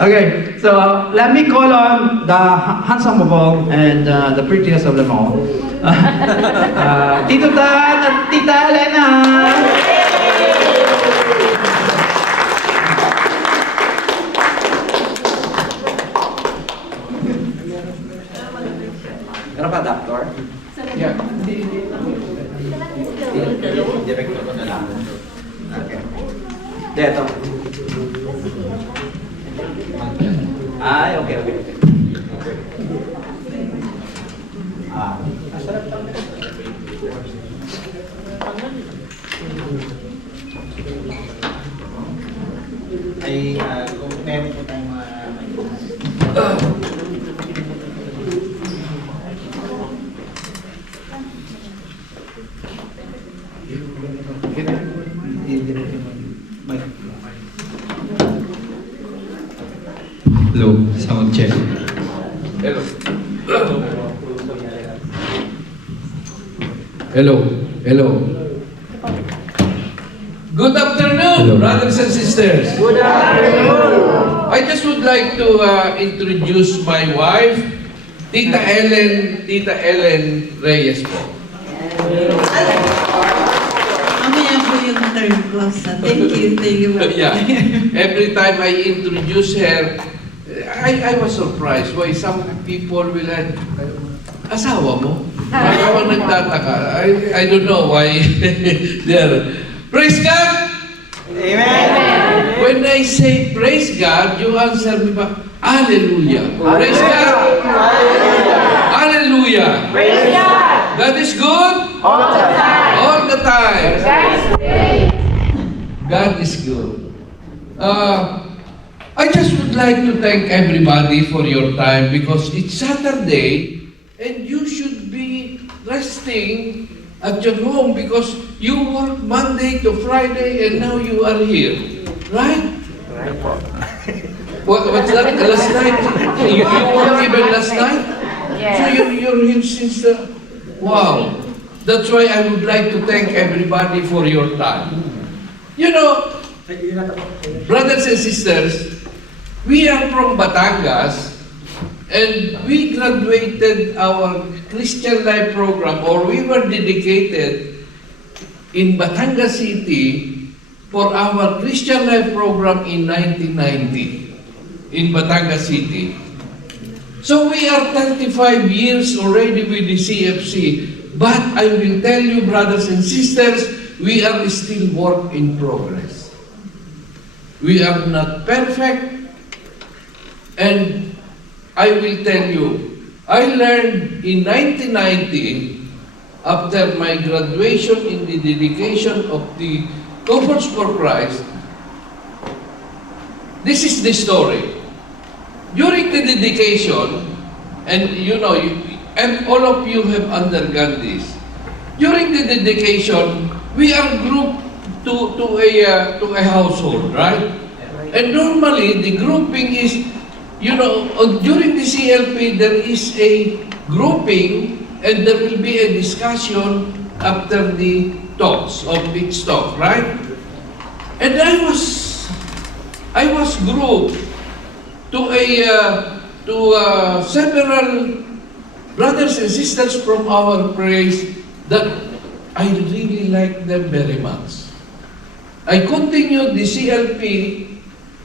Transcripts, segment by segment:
Okay, so let me call on the handsome of all and the prettiest of them all. Tito Tan at Tita Elena! Meron ka adapter? Yeah. Director ko na lang. Okay. Dito. Ay, okay. Masarap lang. Ay, kung meron po tayong mga Hello, sound check. Hello. Hello. Hello. Good afternoon, Hello. brothers and sisters. Good afternoon! I just would like to introduce my wife, Tita Ellen Reyes po. Mamaya po yung third class. Thank you. Yeah. Every time I introduce her, I was surprised why some people will like, asawa mo? Parang nagtataka. I don't know why they're... Praise God! Amen! When I say praise God, you answer me ba, Hallelujah. Praise God! Hallelujah! Praise God! God is good All the time! all the time. God is great! God is good. I just would like to thank everybody for your time because it's Saturday and you should be resting at your home because you work Monday to Friday and now you are here. Right? What's that? Last night? You work even last night? So you're here since the... Wow. That's why I would like to thank everybody for your time. You know, brothers and sisters, we are from Batangas and we graduated our Christian Life program or we were dedicated in Batangas City for our Christian Life program in 1990 in Batangas City. So we are 35 years already with the CFC, but I will tell you, brothers and sisters, we are still work in progress. We are not perfect, and I will tell you, I learned in 1990, after my graduation in the dedication of the Couples for Christ, this is the story. During the dedication, and you know, and all of you have undergone this. During the dedication, we are grouped to a household, right? And normally the grouping is, you know, during the CLP there is a grouping and there will be a discussion after the talks of each talk, right? And I was grouped to several brothers and sisters from our praise that I really like them very much. I continued the CLP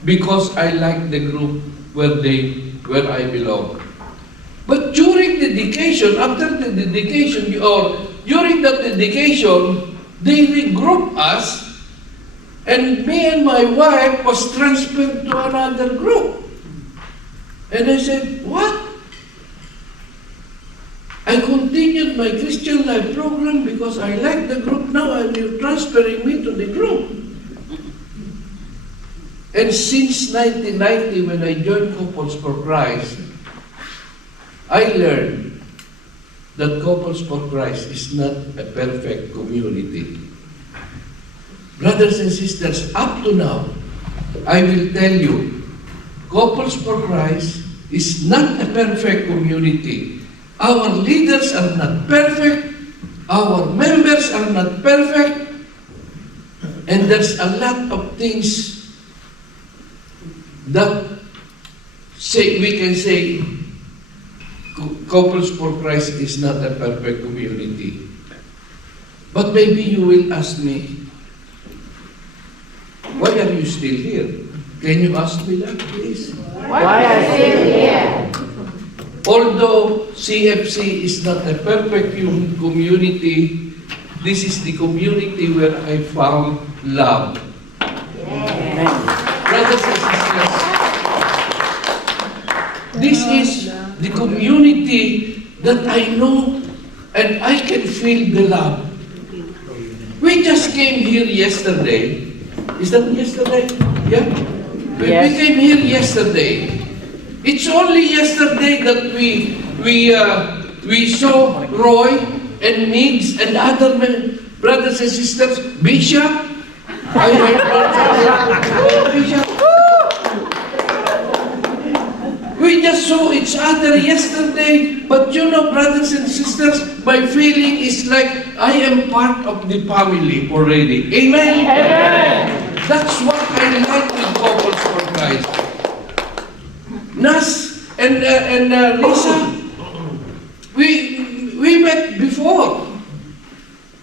because I like the group where I belong. But during the dedication, after the dedication, or during the dedication, they regroup us, and me and my wife was transferred to another group. And I said, what? I continued my Christian Life program because I like the group. Now you're transferring me to the group. And since 1990, when I joined Couples for Christ, I learned that Couples for Christ is not a perfect community. Brothers and sisters, up to now, I will tell you, Couples for Christ is not a perfect community. Our leaders are not perfect. Our members are not perfect. And there's a lot of things that we can say Couples for Christ is not a perfect community. But maybe you will ask me, why are you still here? Can you ask me that, please? Why are you still here? Although CFC is not a perfect community, this is the community where I found love. Brothers and sisters, this is the community that I know and I can feel the love. We just came here yesterday. Is that yesterday? Yeah? We came here yesterday. It's only yesterday that we saw Roy and Migs and other brothers and sisters. Bishop. I heard Bishop. We just saw each other yesterday, but you know, brothers and sisters, my feeling is like I am part of the family already. Amen? Amen. That's what I like with Couples for Christ. Nas and Lisa, we met before,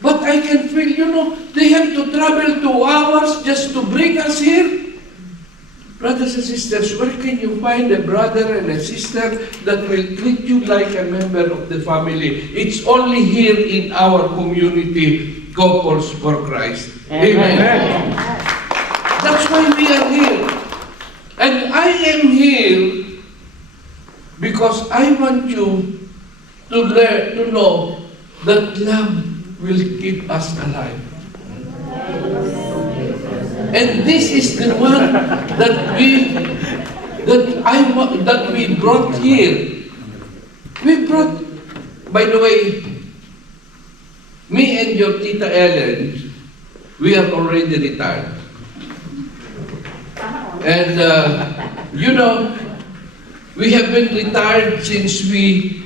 but I can feel, you know, they have to travel 2 hours just to bring us here. Brothers and sisters, where can you find a brother and a sister that will treat you like a member of the family? It's only here in our community, Couples for Christ. Amen. That's why we are here. And I am here because I want you to learn, to know that love will keep us alive. And this is the one that we brought here. We brought, by the way, me and your Tita Ellen, we are already retired. And you know, we have been retired since we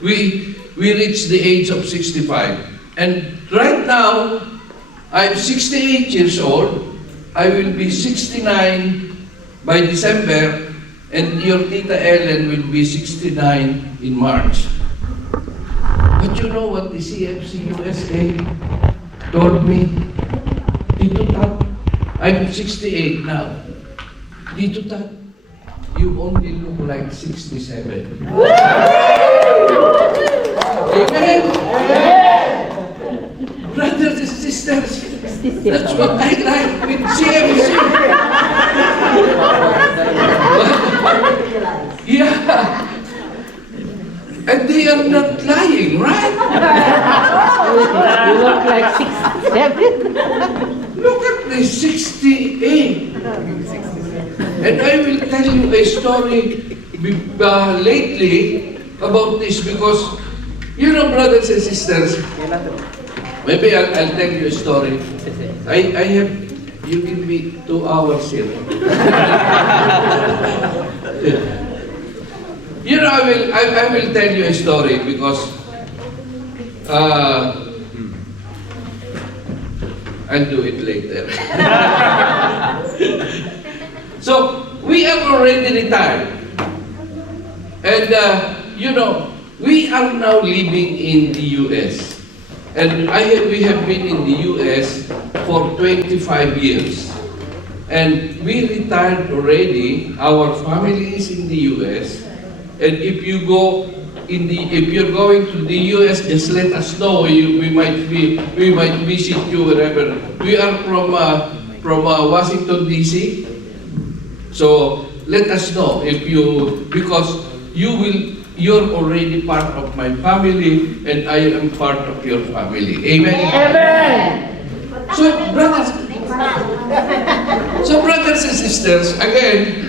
reached the age of 65. And right now, I'm 68 years old. I will be 69 by December, and your Tita Ellen will be 69 in March. But you know what the CFC USA told me? Tito Tat, I'm 68 now. Tito Tat, you only look like 67. Amen? Brothers and sisters, that's what I like with CFC. Yeah. And they are not lying, right? You look like 67. Look at the 68. And I will tell you a story lately about this because, you know, brothers and sisters, maybe I'll tell you a story. I have, you give me 2 hours here. You know, I will tell you a story because I'll do it later. So, we are already retired. And, you know, we are now living in the U.S. And we have been in the U.S. for 25 years. And we retired already. Our family is in the U.S. And if you're going to the U.S., just let us know. We might visit you wherever. We are from Washington D.C. So let us know because you're already part of my family, and I am part of your family. Amen. Amen. So brothers and sisters, again,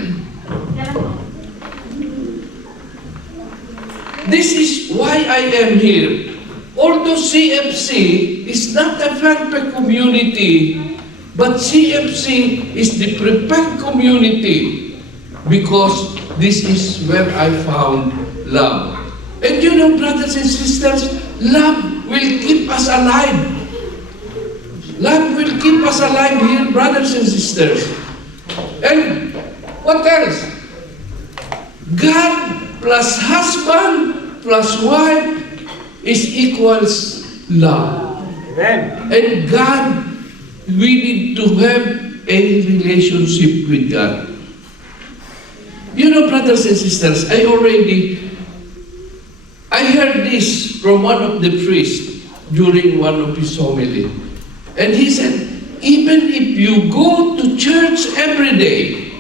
this is why I am here. Although CFC is not a perfect community, but CFC is the prepared community because this is where I found love. And you know, brothers and sisters, love will keep us alive. Love will keep us alive here, brothers and sisters. And What else? God plus husband plus wife is equals love. And God, we need to have a relationship with God. You know, brothers and sisters, I heard this from one of the priests during one of his homily. And he said, even if you go to church every day,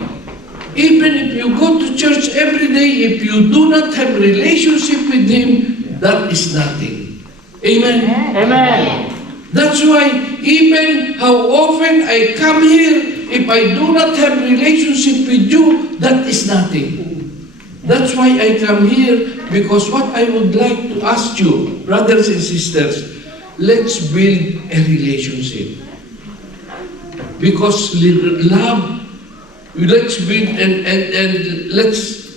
even if you go to church every day, if you do not have relationship with Him, that is nothing. Amen? Amen. That's why even how often I come here, if I do not have relationship with you, that is nothing. That's why I come here, because what I would like to ask you, brothers and sisters, let's build a relationship. Because love, let's build and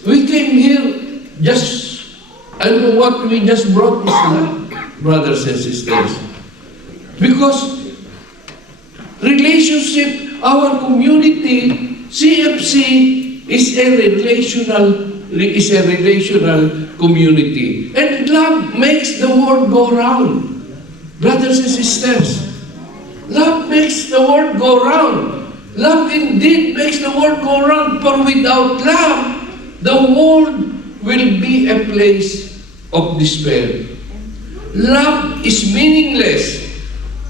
we came here just, I don't know what we just brought is love, brothers and sisters. Because relationship, our community, CFC is a relational community. And love makes the world go round. Brothers and sisters, love makes the world go round. Love indeed makes the world go round. For without love, the world will be a place of despair. Love is meaningless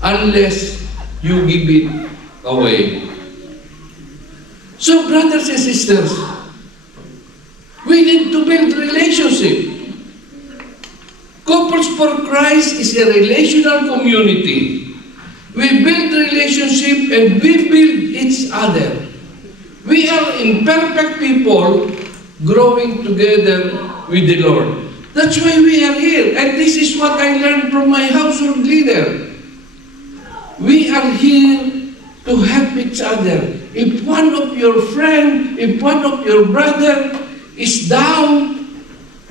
unless you give it away. So, brothers and sisters, we need to build relationship. Couples for Christ is a relational community. We build relationship and we build each other. We are imperfect people growing together with the Lord. That's why we are here. And this is what I learned from my household leader. We are here to help each other. If one of your friend, if one of your brother is down,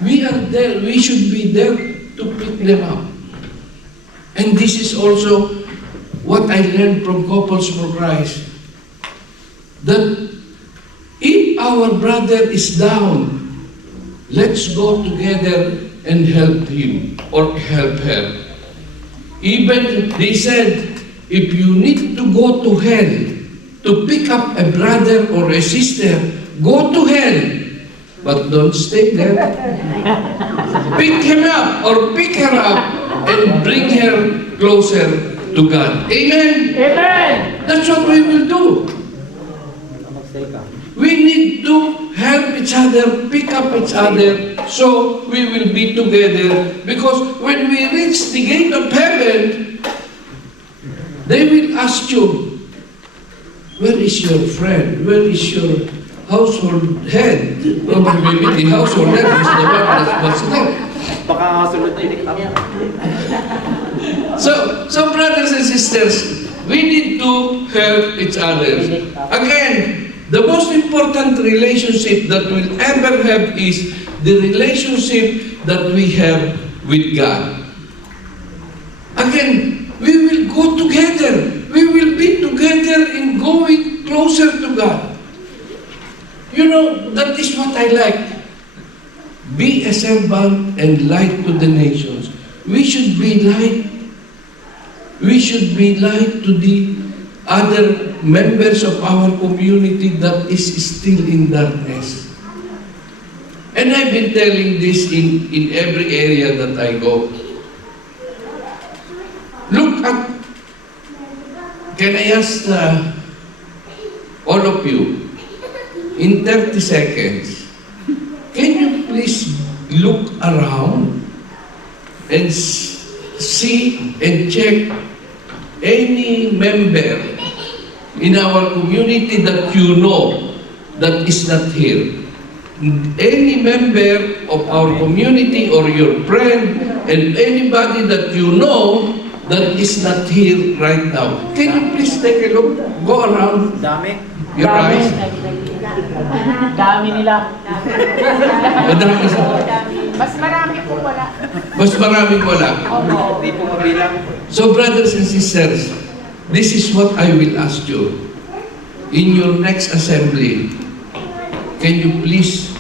we are there. We should be there to pick them up. And this is also what I learned from Couples for Christ. That if our brother is down, let's go together and help him or help her. Even they said, if you need to go to hell to pick up a brother or a sister, go to hell, but don't stay there. Pick him up or pick her up and bring her closer to God. Amen? Amen. That's what we will do. We need to help each other, pick up each other, so we will be together. Because when we reach the gate of heaven, they will ask you, where is your friend? Where is your household head? Probably maybe the household head is the one that's left. So brothers and sisters, we need to help each other. Again, the most important relationship that we'll ever have is the relationship that we have with God. Again, we will go together. We will be together in going closer to God. You know, that is what I like. Be a servant and light to the nations. We should be light. We should be light to the other members of our community that is still in darkness. And I've been telling this in every area that I go. Look at, can I ask all of you, in 30 seconds, can you please look around and see and check any member in our community that you know that is not here? Any member of our community or your friend and anybody that you know that is not here right now. Can you please take a look? Go around. Dami. Your eyes. Dami nila. Madami sa... Mas marami po wala. Mas maraming wala. Opo. Hindi po mabilang. So brothers and sisters, this is what I will ask you. In your next assembly, can you please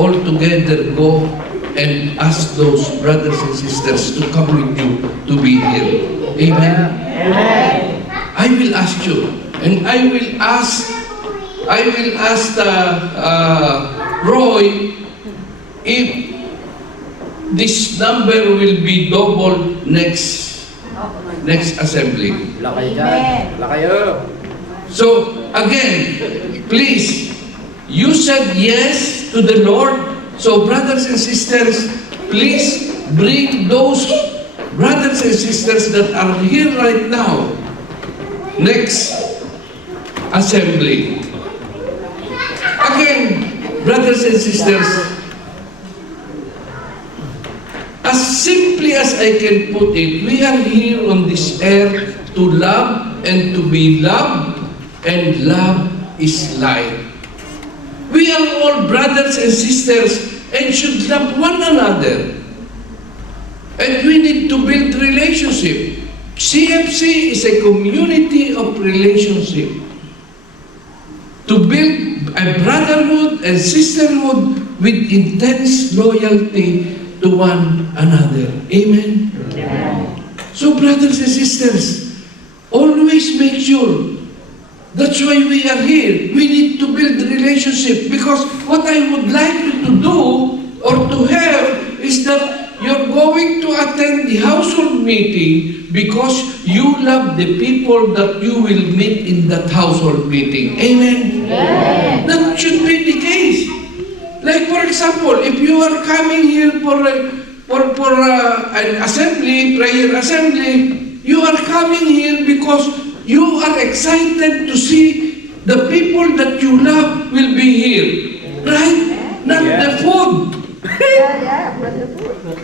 all together go and ask those brothers and sisters to come with you to be here? Amen? I will ask you, and I will ask Roy if this number will be double next assembly. So again, please, you said yes to the Lord. So brothers and sisters, please bring those brothers and sisters that are here right now next assembly. Again, brothers and sisters, as simply as I can put it, we are here on this earth to love and to be loved, and love is life. We are all brothers and sisters and should love one another. And we need to build relationship. CFC is a community of relationship. To build a brotherhood and sisterhood with intense loyalty to one another. Amen? So brothers and sisters, always make sure. That's why we are here. We need to build relationship, because what I would like you to do or to have is that you're going to attend the household meeting because you love the people that you will meet in that household meeting. Amen? That should be the case. Like for example, if you are coming here for an assembly, prayer assembly, you are coming here because you are excited to see the people that you love will be here. Right? Not the food.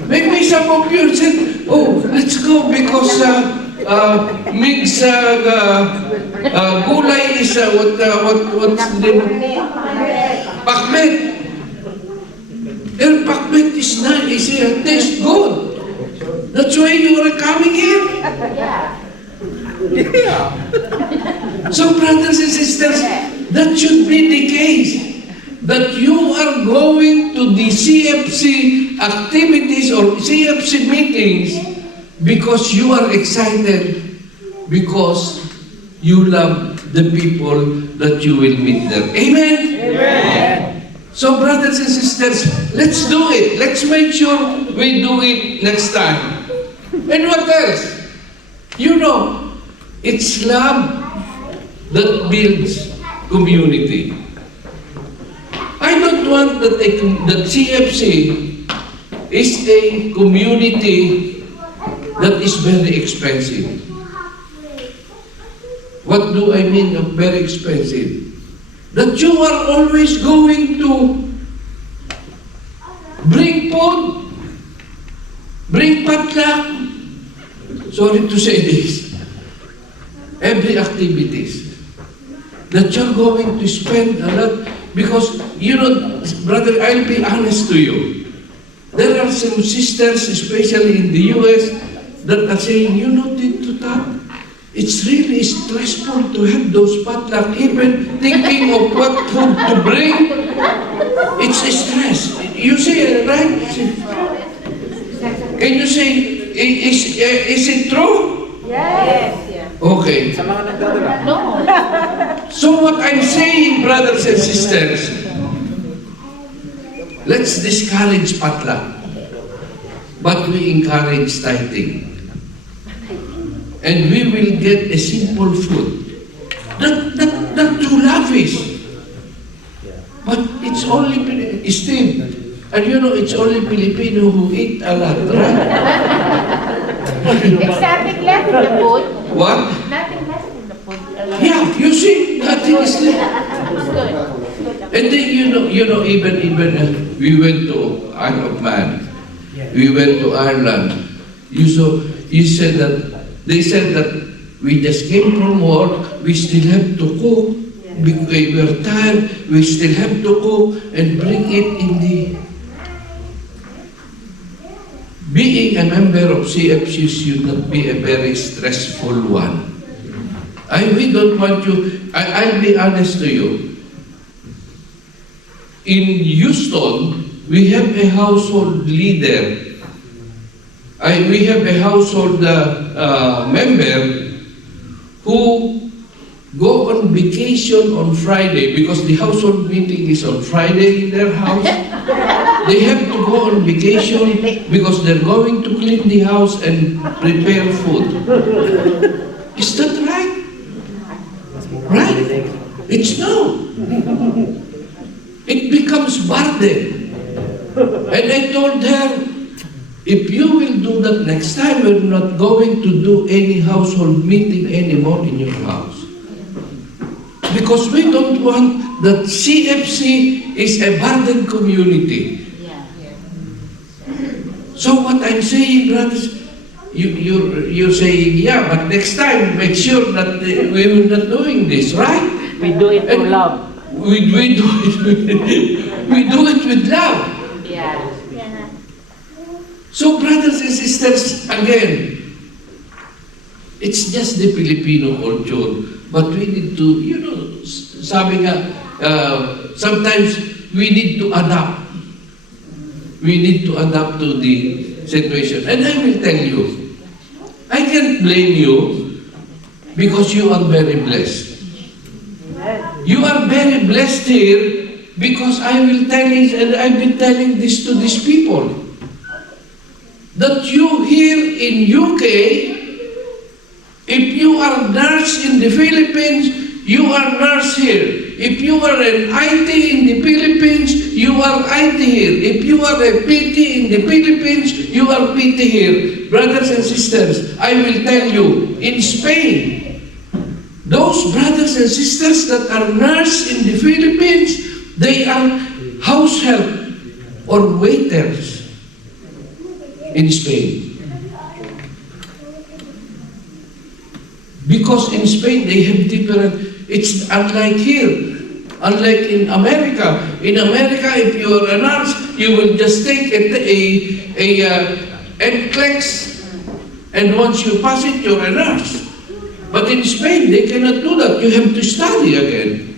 Maybe some of you said, oh, let's go because Mig's gulay is, what's the name? Pakmet. Their pakmet is nice, it tastes good. That's why you are coming here. So brothers and sisters, that should be the case. That you are going to the CFC activities or CFC meetings because you are excited, because you love the people that you will meet there. Amen? So brothers and sisters, let's do it. Let's make sure we do it next time. And what else? You know, it's love that builds community. I don't want that CFC is a community that is very expensive. What do I mean of very expensive? That you are always going to bring food, bring potluck. Sorry to say this. Every activities. That you're going to spend a lot. Because, you know, brother, I'll be honest to you. There are some sisters, especially in the US, that are saying, you know, Tito Tat, it's really stressful to have those potluck, even thinking of what food to bring. It's a stress. You say, right? Can you say, is it true? Yes. Okay. No. So what I'm saying, brothers and sisters, let's discourage potluck, but we encourage tithing. And we will get a simple food. Not too lavish. But it's only, Steve, and you know, it's only Filipino who eat a lot, right? Exotic left in the food. What? Nothing left in the food. Yeah, you see, nothing is left. It's good. And then you know, even we went to Isle of Man, we went to Ireland. They said that we just came from work, we still have to cook. We were tired, we still have to cook and bring it in the. Being a member of CFC should not be a very stressful one. We don't want you, I'll be honest to you. in Houston, we have a household leader. We have a household member who go on vacation on Friday because the household meeting is on Friday in their house. They have to go on vacation because they're going to clean the house and prepare food. Is that right? Right? It's no. It becomes burden. And I told her, if you will do that next time, we're not going to do any household meeting anymore in your house. Because we don't want that CFC is a burden community. So what I'm saying, brothers, you're saying, yeah, but next time, make sure that we will not doing this, right? We do it for love. We do it with love. Yeah. So brothers and sisters, again, it's just the Filipino culture, but we need to, sabi nga, sometimes we need to adapt. We need to adapt to the situation. And I will tell you, I can't blame you because you are very blessed. You are very blessed here because I will tell it, and I've been telling this to these people, that you here in UK, if you are nurse in the Philippines, you are nurse here. If you are an IT in the Philippines, you are IT here. If you are a PT in the Philippines, you are PT here. Brothers and sisters, I will tell you, in Spain, those brothers and sisters that are nurse in the Philippines, they are house help or waiters in Spain. Because in Spain, they have different, it's unlike here. Unlike in America. In America, if you are a nurse, you will just take a NCLEX, and once you pass it, you're a nurse. But in Spain, they cannot do that. You have to study again.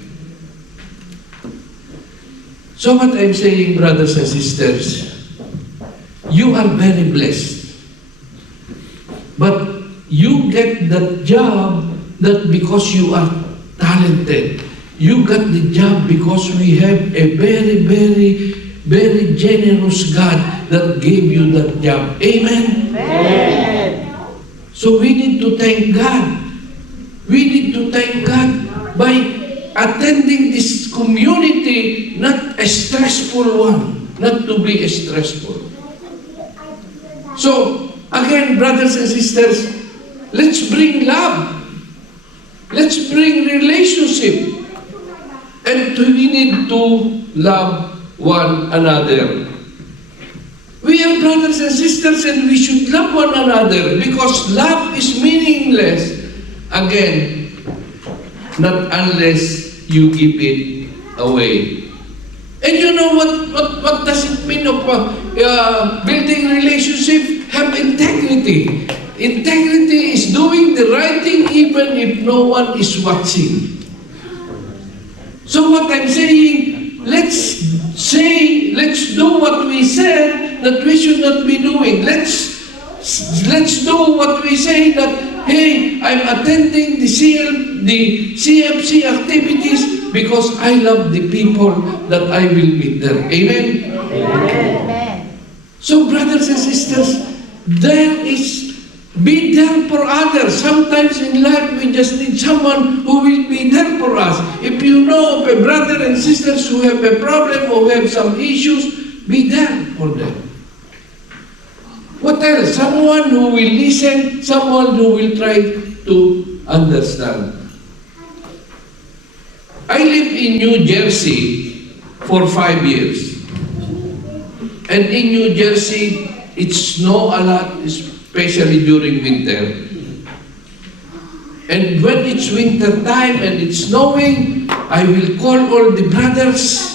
So what I'm saying, brothers and sisters, you are very blessed. But you get that job not because you are talented. You got the job because we have a very, very, very generous God that gave you that job. Amen? Amen. So we need to thank God. We need to thank God by attending this community, not a stressful one, not to be stressful. So, again, brothers and sisters, let's bring love. Let's bring relationship. And we need to love one another. We are brothers and sisters and we should love one another because love is meaningless. Again, not unless you give it away. And you know what does it mean of building relationship? Have integrity. Integrity is doing the right thing even if no one is watching. So what I'm saying, let's do what we said that we should not be doing. Let's do what we say that, hey, I'm attending the CFC activities because I love the people that I will meet there. Amen? Amen. So brothers and sisters, be there for others. Sometimes in life we just need someone who will be there for us. If you know of a brother and sisters who have a problem or who have some issues, be there for them. What else? Someone who will listen, someone who will try to understand. I lived in New Jersey for 5 years. And in New Jersey, it snows a lot, especially during winter. And when it's winter time and it's snowing, I will call all the brothers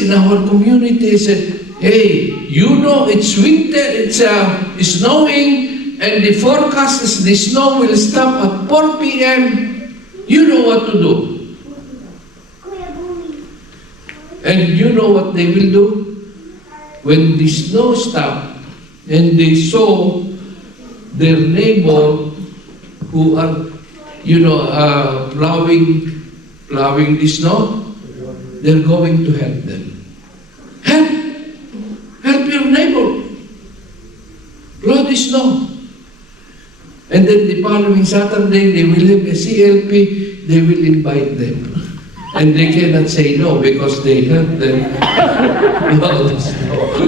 in our community and say, hey, you know it's winter, it's snowing, and the forecast is the snow will stop at 4 p.m. You know what to do. And you know what they will do? When the snow stopped and they saw their neighbor who are, plowing the snow, they're going to help them. Help your neighbor. Plow the snow. And then the following Saturday, they will have a CLP, they will invite them. And they cannot say no because they help them plow the snow.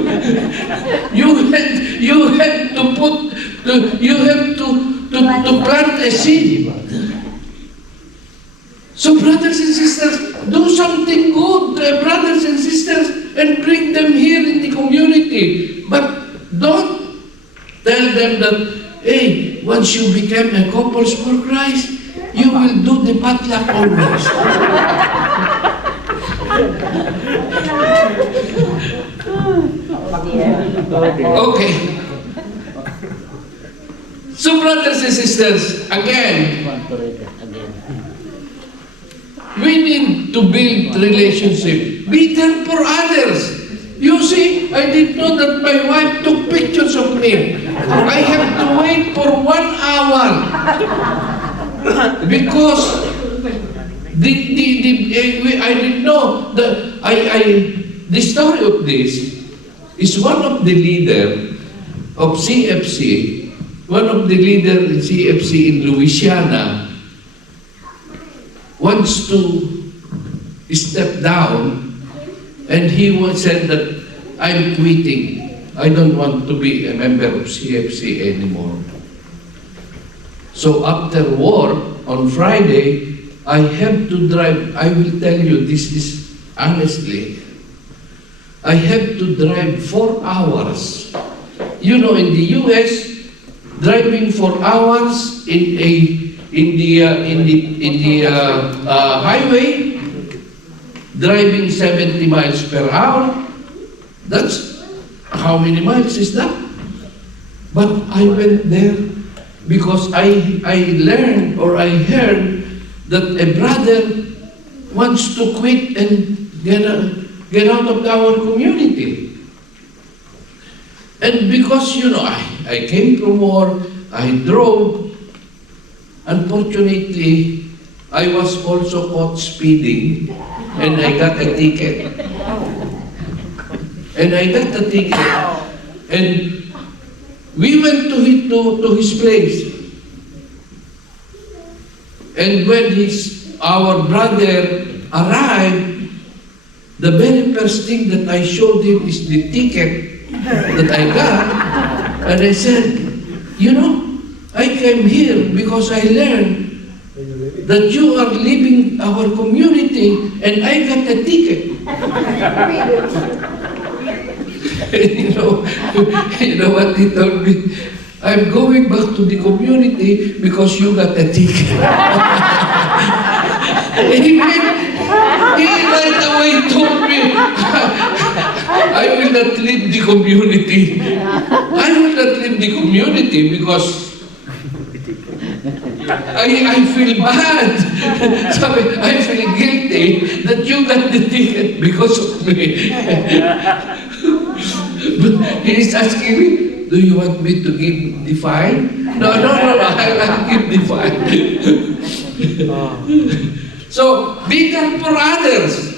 You have to plant a seed. So brothers and sisters, do something good, brothers and sisters, and bring them here in the community. But don't tell them that, hey, once you become a couples for Christ, you will do the potluck always. Okay. So brothers and sisters, again, we need to build relationship. Be there for others. You see, I did know that my wife took pictures of me. I have to wait for 1 hour because I didn't know that the story of this is one of the leader of CFC, one of the leader in CFC in Louisiana wants to step down, and he said that I'm quitting. I don't want to be a member of CFC anymore. So after work on Friday, I have to drive. I will tell you this is honestly. I have to drive 4 hours. You know, in the U.S., driving 4 hours in the highway, driving 70 miles per hour, that's how many miles is that? But I went there because I learned or I heard that a brother wants to quit and get out of our community. And because, I came from work, I drove. Unfortunately, I was also caught speeding and I got a ticket. And we went to his place. And when our brother arrived, the very first thing that I showed him is the ticket that I got. And I said, I came here because I learned that you are leaving our community and I got a ticket. You know what he told me? I'm going back to the community because you got a ticket. He right away told me, I will not leave the community. I will not leave the community because I feel bad. I feel guilty that you got the ticket because of me. But he is asking me, do you want me to give the fine? No, I will give the fine. So, be there for others.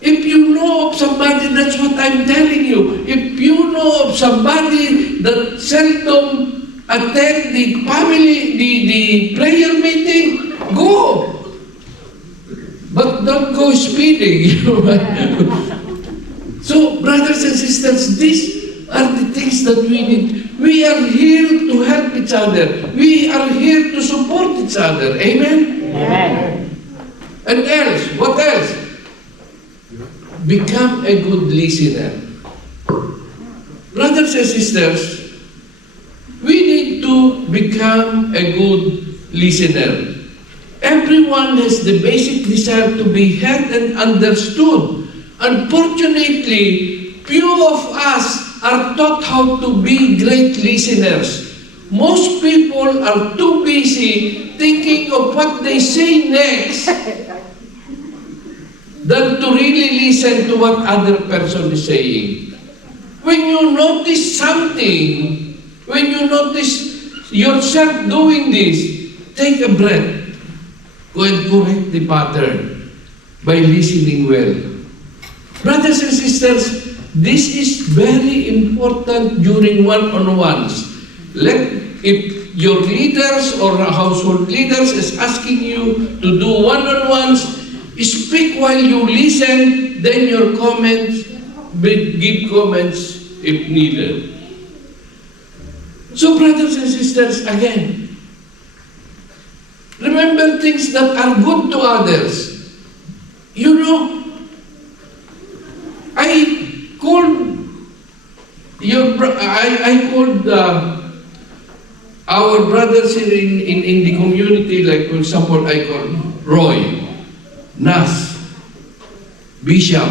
If you know of somebody, that's what I'm telling you. If you know of somebody that seldom attend the family, the prayer meeting, go. But don't go speeding. So, brothers and sisters, these are the things that we need. We are here to help each other. We are here to support each other. Amen? Amen. And else, what else? Become a good listener. Brothers and sisters, we need to become a good listener. Everyone has the basic desire to be heard and understood. Unfortunately, few of us are taught how to be great listeners. Most people are too busy thinking of what they say next than to really listen to what other person is saying. When you notice something, when you notice yourself doing this, take a breath. Go and correct the pattern by listening well. Brothers and sisters, this is very important during one-on-ones. If your leaders or household leaders is asking you to do one-on-ones, speak while you listen, then your comments, give comments if needed. So brothers and sisters, again, remember things that are good to others. You know, I called our brothers in the community, like for example, I called Roy, Nas, Bishop,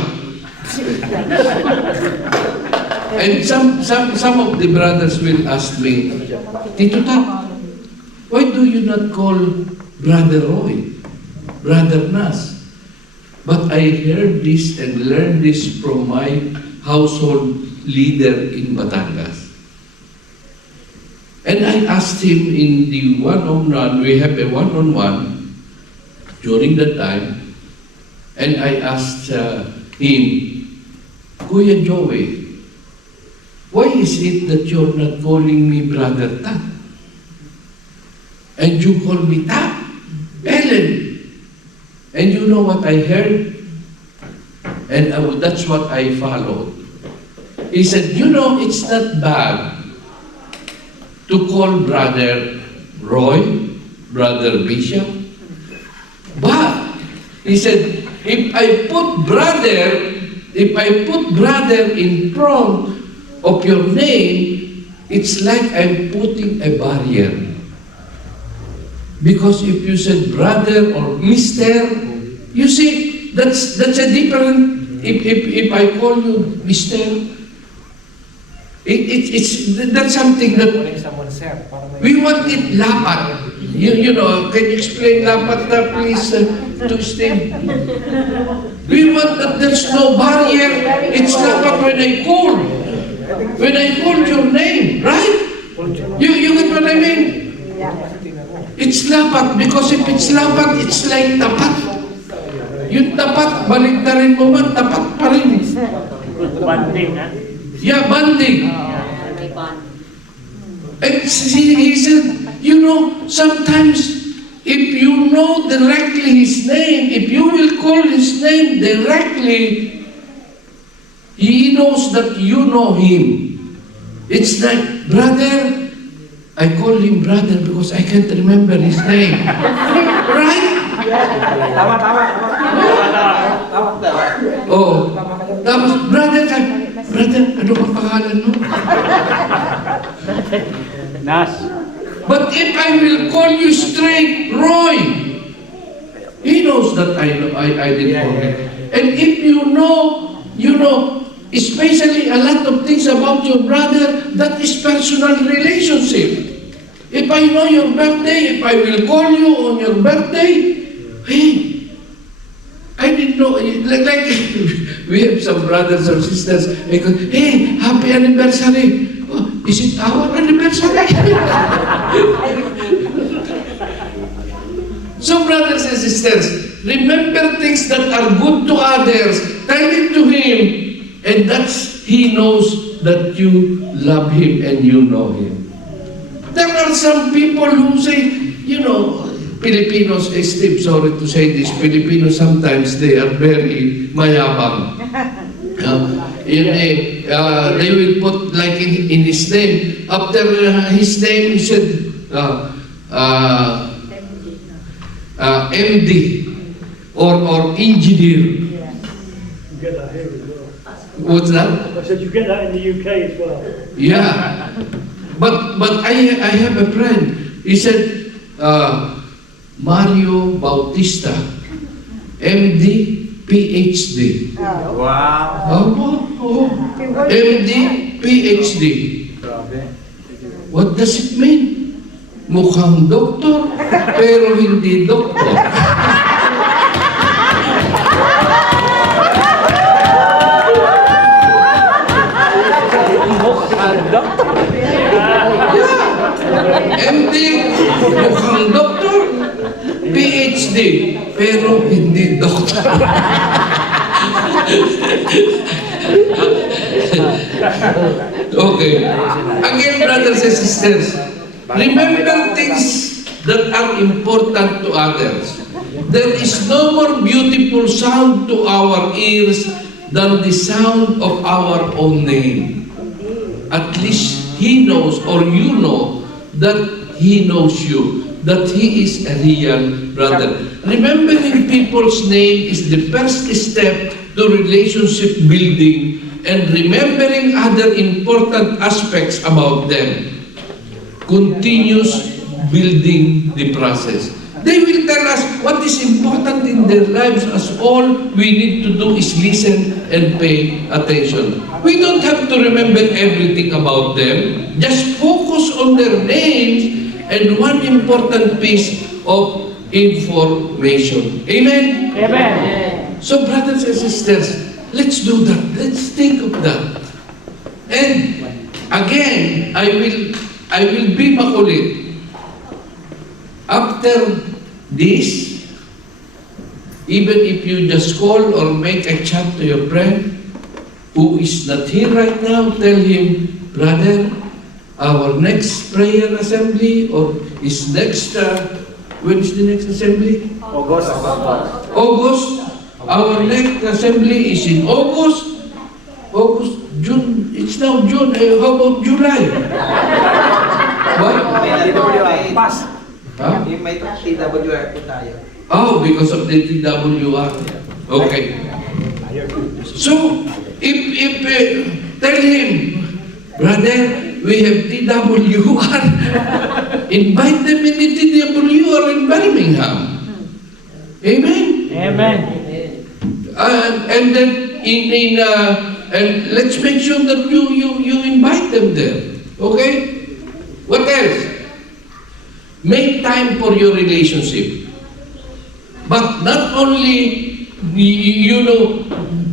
and some of the brothers will ask me, Tito Tap, why do you not call Brother Roy, Brother Nas? But I heard this and learned this from my household leader in Batangas. And I asked him in the one-on-one, we have a one-on-one during that time, and I asked him, Kuya Joey, why is it that you're not calling me Brother Ta? And you call me Ta? Ellen. And you know what I heard? And that's what I followed. He said, you know, it's not bad to call Brother Roy, Brother Bishop. But, he said, if I put brother in front of your name, it's like I'm putting a barrier. Because if you said brother or mister, you see, that's a different, if I call you mister, that's something that we want it lapat. You know, can you explain lapat na please to Steve? We want that there's no barrier. It's lapat when I call your name, right? You get what I mean? It's lapat because if it's lapat, it's like tapat. Yung tapat, baliktarin mo man, tapat pa rin. Banding, ha? Yeah, banding. And he said, you know, sometimes if you know directly his name, if you will call his name directly, he knows that you know him. It's like, brother, I call him brother because I can't remember his name. Right? Oh. Tapos, brother, ano ba pangalan mo? Nas. But if I will call you straight, Roy, he knows that I didn't call him. And if you know, especially a lot of things about your brother, that is personal relationship. If I know your birthday, if I will call you on your birthday, hey, I didn't know, like we have some brothers or sisters, I go, hey, happy anniversary. Oh, is it our anniversary? So brothers and sisters, remember things that are good to others, tell it to him, and he knows that you love him and you know him. There are some people who say, you know, Filipinos, Steve, sorry to say this, Filipinos sometimes they are very mayabang. They will put like in his name, after his name he said, MD or engineer. You get that here as well. What's that? I said you get that in the UK as well. Yeah. But I have a friend. He said, Mario Bautista, MD, PhD. Wow. MD, PhD. What does it mean? Mukhang doktor, pero hindi doktor. doctor. Okay. Again, brothers and sisters, remember things that are important to others. There is no more beautiful sound to our ears than the sound of our own name. At least he knows, or you know, that he knows you, that he is a real brother. Remembering people's name is the first step to relationship building and remembering other important aspects about them continues building the process. They will tell us what is important in their lives, as all we need to do is listen and pay attention. We don't have to remember everything about them. Just focus on their names and one important piece of information. Amen? Amen. So brothers and sisters, let's do that. Let's think of that. And again, I will be makulit. After this, even if you just call or make a chat to your friend who is not here right now, tell him, brother, our next prayer assembly or is next, when is the next assembly? August. August. Our next assembly is in August. August, June. It's now June. How about July? What? Pass. Huh? Yung may TWR po tayo. Oh, because of the TWR. Okay. So, if tell him, brother, we have TWR. Invite them in the TWR in Birmingham. Amen. Amen. And then and let's make sure that you invite them there. Okay? What else? Make time for your relationship. But not only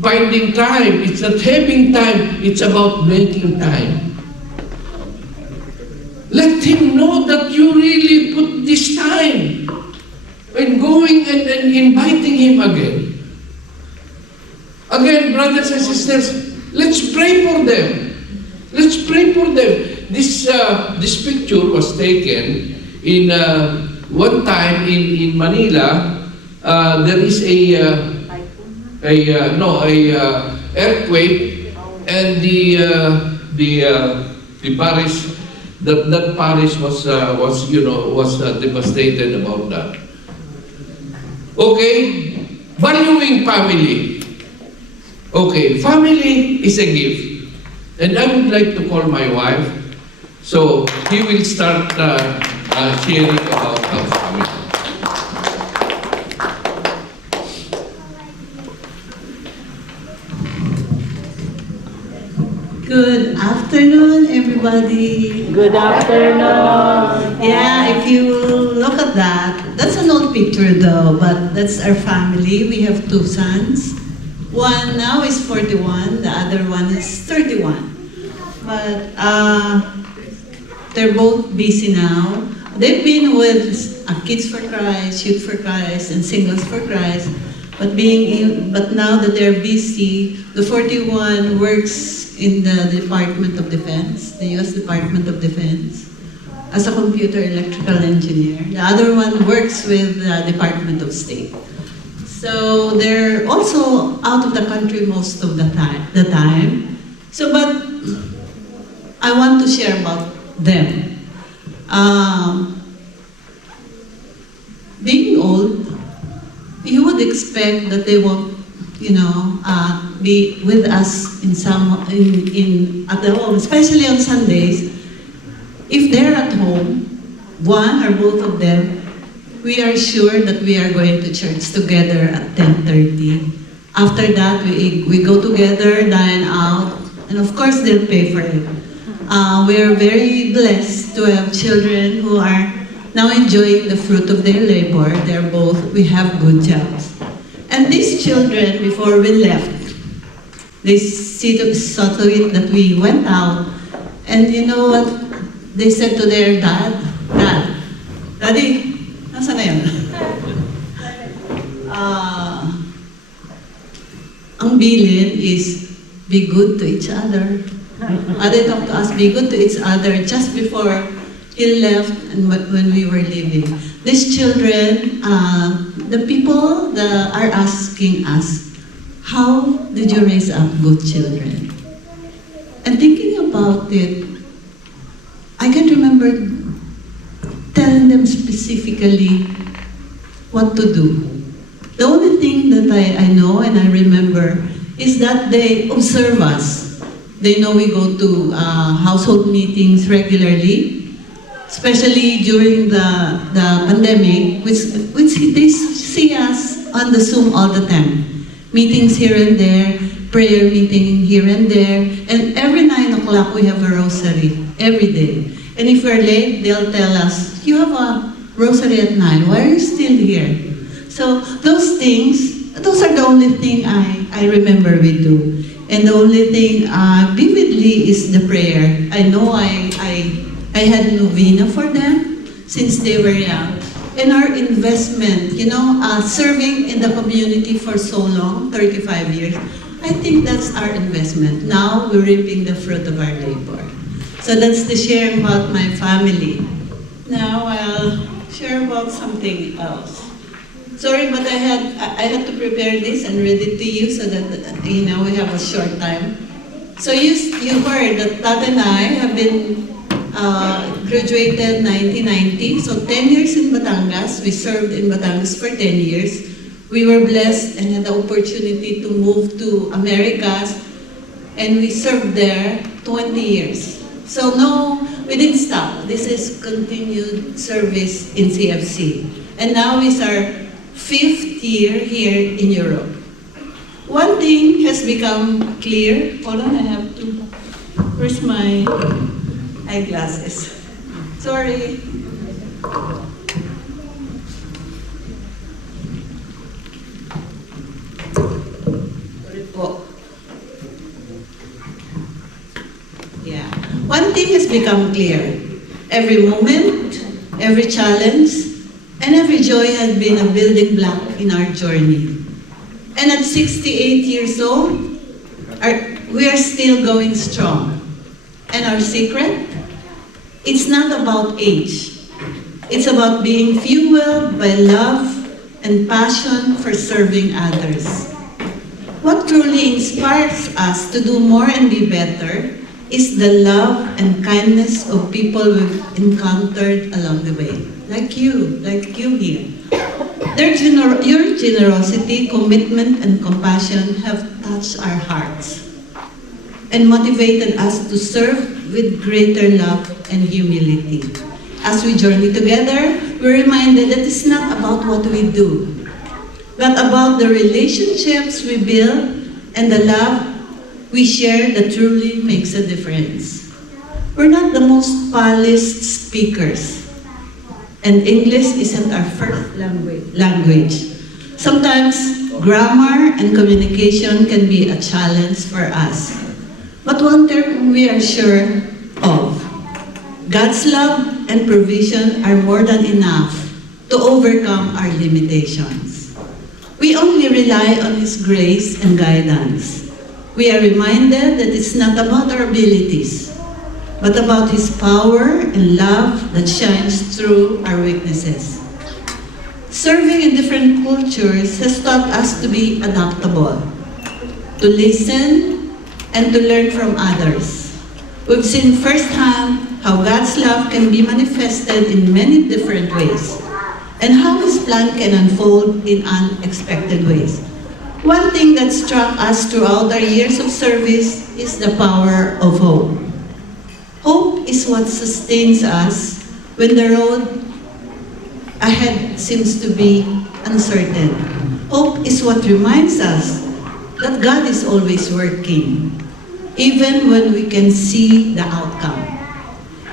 finding time, it's not having time, it's about making time. Let him know that you really put this time in going and inviting him again. Again, brothers and sisters, let's pray for them. Let's pray for them. This picture was taken in one time in Manila. There is a earthquake, and the parish that parish was devastated about that. Okay, valuing family. Okay, family is a gift, and I would like to call my wife, so he will start sharing about our family. Good afternoon, everybody. Good afternoon. Yeah, if you look at that, that's an old picture though, but that's our family. We have two sons. One now is 41, the other one is 31. But they're both busy now. They've been with Kids for Christ, Youth for Christ, and Singles for Christ. But now that they're busy, the 41 works in the Department of Defense, the U.S. Department of Defense, as a computer electrical engineer. The other one works with the Department of State. So they're also out of the country most of the time. So, but I want to share about them. Being old, you would expect that they won't, be with us at the home, especially on Sundays. If they're at home, one or both of them, we are sure that we are going to church together at 10:30. After that, we go together, dine out, and of course they'll pay for it. We are very blessed to have children who are now enjoying the fruit of their labor. We have good jobs. And these children, before we left, they saw to it that we went out, and you know what? They said to their dad, Daddy, nasaan na yun? bilin is be good to each other. They talk to us, be good to each other just before he left and when we were leaving. These children, the people that are asking us, how did you raise up good children? And thinking about it, I can remember telling them specifically what to do. The only thing that I know and I remember is that they observe us. They know we go to household meetings regularly, especially during the pandemic, which they see us on the Zoom all the time. Meetings here and there, prayer meeting here and there, and every 9 o'clock we have a rosary, every day. And if we're late, they'll tell us, you have a rosary at 9, why are you still here? So those things, those are the only thing I remember we do. And the only thing vividly is the prayer. I know I had novena for them since they were young. And our investment, serving in the community for so long, 35 years, I think that's our investment. Now we're reaping the fruit of our labor. So that's the sharing about my family. Now I'll share about something else. Sorry, but I had to prepare this and read it to you so that we have a short time. So you heard that Tat and I have been graduated 1990, so 10 years in Batangas. We served in Batangas for 10 years. We were blessed and had the opportunity to move to Americas, and we served there 20 years. So no, we didn't stop. This is continued service in CFC. And now is our 5th year here in Europe. One thing has become clear. Hold on, I have to. Where's my eyeglasses? Sorry. Yeah. One thing has become clear. Every moment, every challenge, and every joy has been a building block in our journey. And at 68 years old, we are still going strong. And our secret? It's not about age. It's about being fueled by love and passion for serving others. What truly inspires us to do more and be better is the love and kindness of people we've encountered along the way. Like you here. Your generosity, commitment, and compassion have touched our hearts and motivated us to serve with greater love and humility. As we journey together, we're reminded that it's not about what we do, but about the relationships we build and the love we share that truly makes a difference. We're not the most polished speakers, and English isn't our first language. Sometimes grammar and communication can be a challenge for us. But one thing we are sure of, God's love and provision are more than enough to overcome our limitations. We only rely on His grace and guidance. We are reminded that it's not about our abilities, but about His power and love that shines through our weaknesses. Serving in different cultures has taught us to be adaptable, to listen, and to learn from others. We've seen firsthand how God's love can be manifested in many different ways, and how His plan can unfold in unexpected ways. One thing that struck us throughout our years of service is the power of hope. Hope is what sustains us when the road ahead seems to be uncertain. Hope is what reminds us that God is always working, even when we can see the outcome.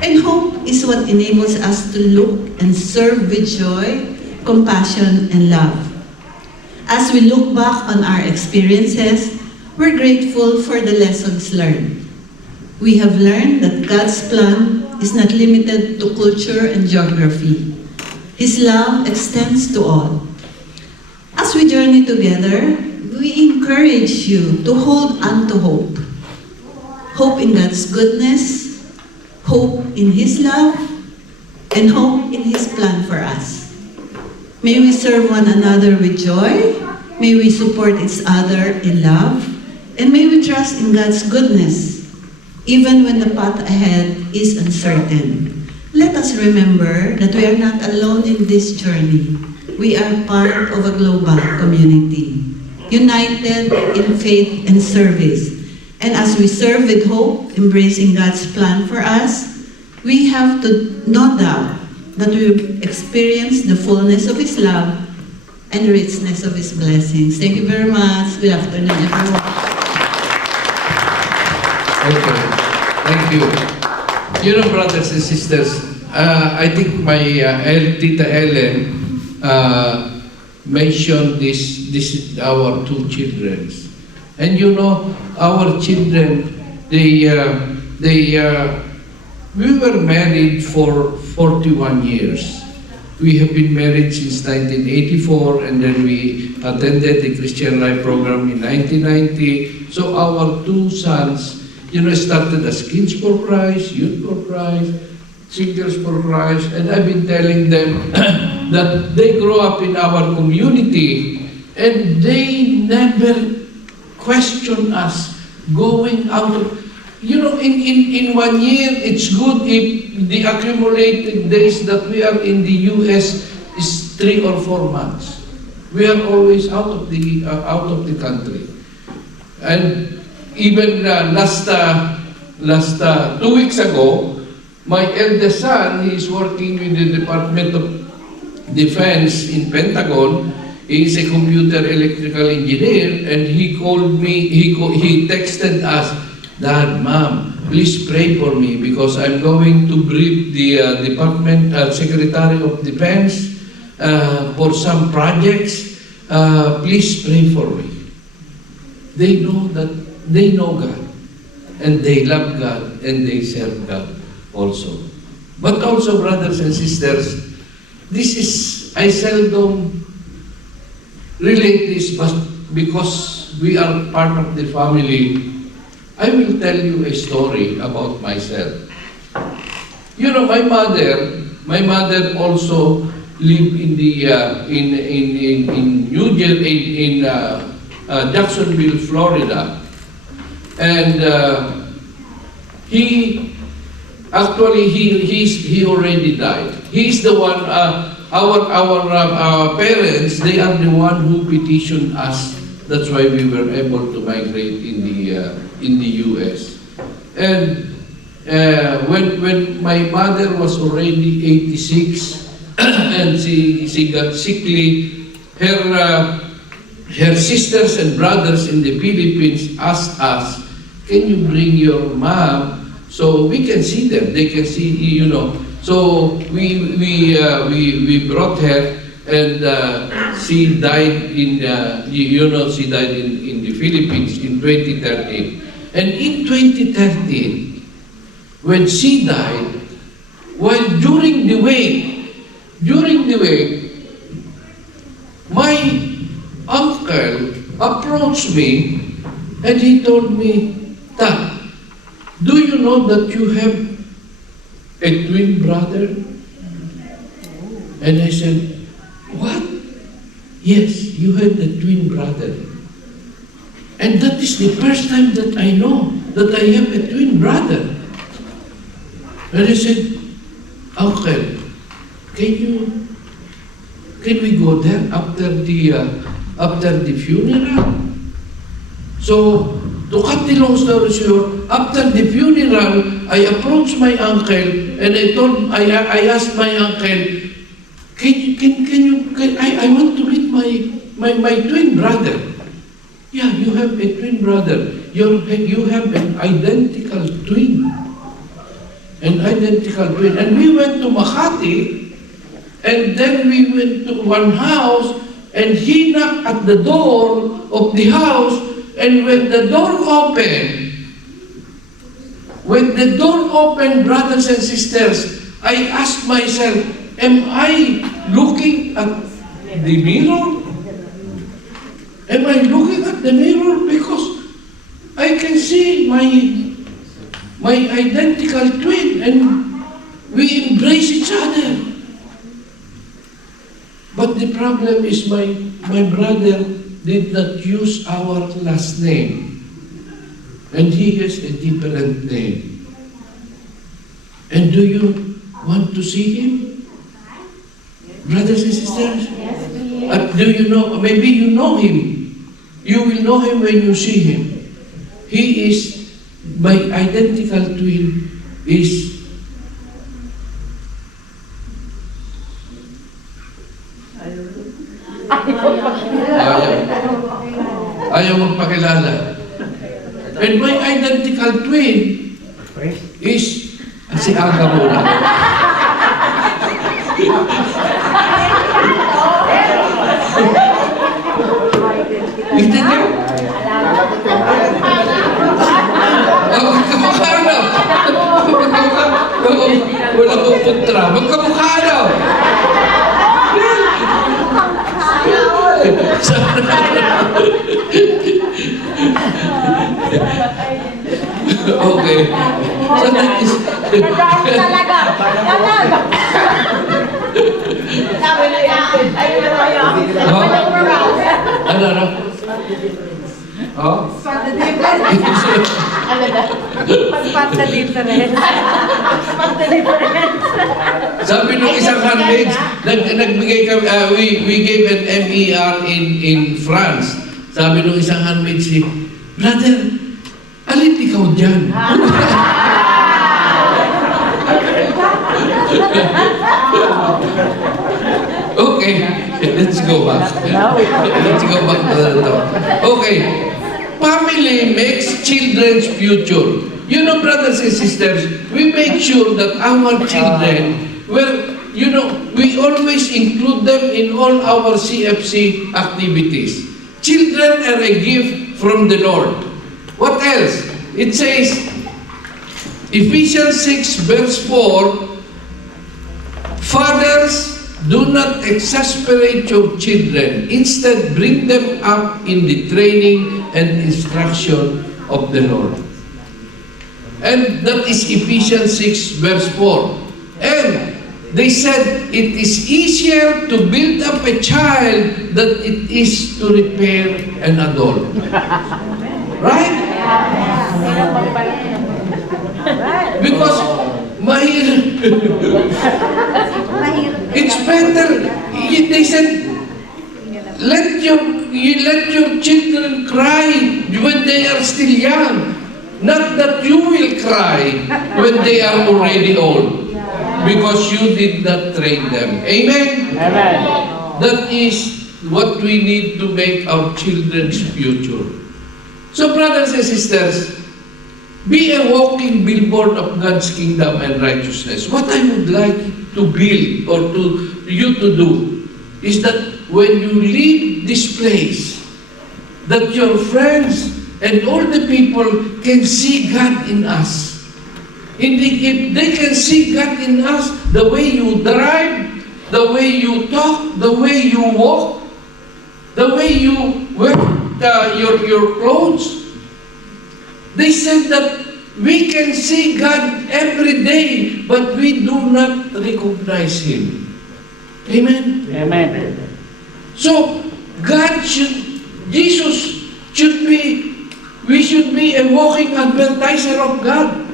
And hope is what enables us to look and serve with joy, compassion, and love. As we look back on our experiences, we're grateful for the lessons learned. We have learned that God's plan is not limited to culture and geography. His love extends to all. As we journey together, we encourage you to hold on to hope. Hope in God's goodness, hope in His love, and hope in His plan for us. May we serve one another with joy, may we support each other in love, and may we trust in God's goodness, even when the path ahead is uncertain. Let us remember that we are not alone in this journey. We are part of a global community, united in faith and service. And as we serve with hope, embracing God's plan for us, we have to no doubt that we will experience the fullness of His love and richness of His blessings. Thank you very much. Good afternoon, everyone. Okay, thank you. You know, brothers and sisters, I think my Tita Ellen mentioned this our two children. And you know, our children, we were married for 41 years. We have been married since 1984, and then we attended the Christian Life program in 1990. So our two sons, you know, started as Kids for Christ, Youth for Christ, Singles for Christ, and I've been telling them that they grow up in our community, and they never question us going out of, you know, in 1 year, it's good if the accumulated days that we are in the U.S. is 3 or 4 months. We are always out of the country. And even last 2 weeks ago, my eldest son, he is working with the Department of Defense in Pentagon. He is a computer electrical engineer, and he called me, he texted us, "Dad, Mom, please pray for me because I'm going to brief the Department Secretary of Defense for some projects. Please pray for me." They know God, and they love God, and they serve God also. But also, brothers and sisters, I seldom relate this, but because we are part of the family, I will tell you a story about myself. You know, my mother also lived in the in Jacksonville, Florida, and he already died. He's the one. Our parents, they are the one who petitioned us. That's why we were able to migrate in the U.S. And when my mother was already 86 and she got sickly, her sisters and brothers in the Philippines asked us, "Can you bring your mom so we can see them? They can see, you know." So we brought her, and she died in she died in the Philippines in 2013. And in 2013, when she died, while during the wake, my uncle approached me and he told me, "Dad, do you know that you have a twin brother?" And I said, "What?" "Yes, you had a twin brother. And that is the first time that I know that I have a twin brother." And I said, "Uncle, can we go there after the funeral?" So, to cut the long story short, after the funeral, I approached my uncle and I asked my uncle, I want to meet my twin brother." "Yeah, you have a twin brother. You have an identical twin. An identical twin." And we went to Makati, and then we went to one house, and he knocked at the door of the house, and when the door opened, brothers and sisters, I asked myself, am I looking at the mirror? Am I looking at the mirror? Because I can see my identical twin and we embrace each other. But the problem is my brother did not use our last name. And he has a different name. And do you want to see him? Brothers and sisters? Do you know, maybe you know him. You will know him when you see him. He is, my identical twin is ayaw magpakilala. And my identical twin is si Aga muna. Kita niyo? Magkamukha na. Wala kong kontra. Magkamukha na. Okay. So that is... Talaga! Talaga! Sabi na yan. Ayun na tayo. Ano? Oh? Spot the difference. Spot the difference. Spot the difference. Sabi nung isang handmade, nagbigay kami, we gave an MER in France. Sabi nung isang handmade si, brother, alin ikaw dyan? Okay, let's go back. Let's go back to the top. Okay, family makes children's future. You know, brothers and sisters, we make sure that our children, we always include them in all our CFC activities. Children are a gift from the Lord. What else? It says, Ephesians 6 verse 4, fathers, do not exasperate your children. Instead, bring them up in the training and instruction of the Lord. And that is Ephesians 6 verse 4. And they said, it is easier to build up a child than it is to repair an adult. Right? Because it's better. They said, let your children cry when they are still young. Not that you will cry when they are already old. Because you did not train them. Amen? Amen. That is what we need to make our children's future. So brothers and sisters, be a walking billboard of God's kingdom and righteousness. What I would like to build or you to do is that when you leave this place, that your friends and all the people can see God in us. If they can see God in us, the way you drive, the way you talk, the way you walk, the way you wear your clothes, they said that we can see God every day, but we do not recognize Him. Amen? Amen. So, Jesus should be, we should be a walking advertiser of God.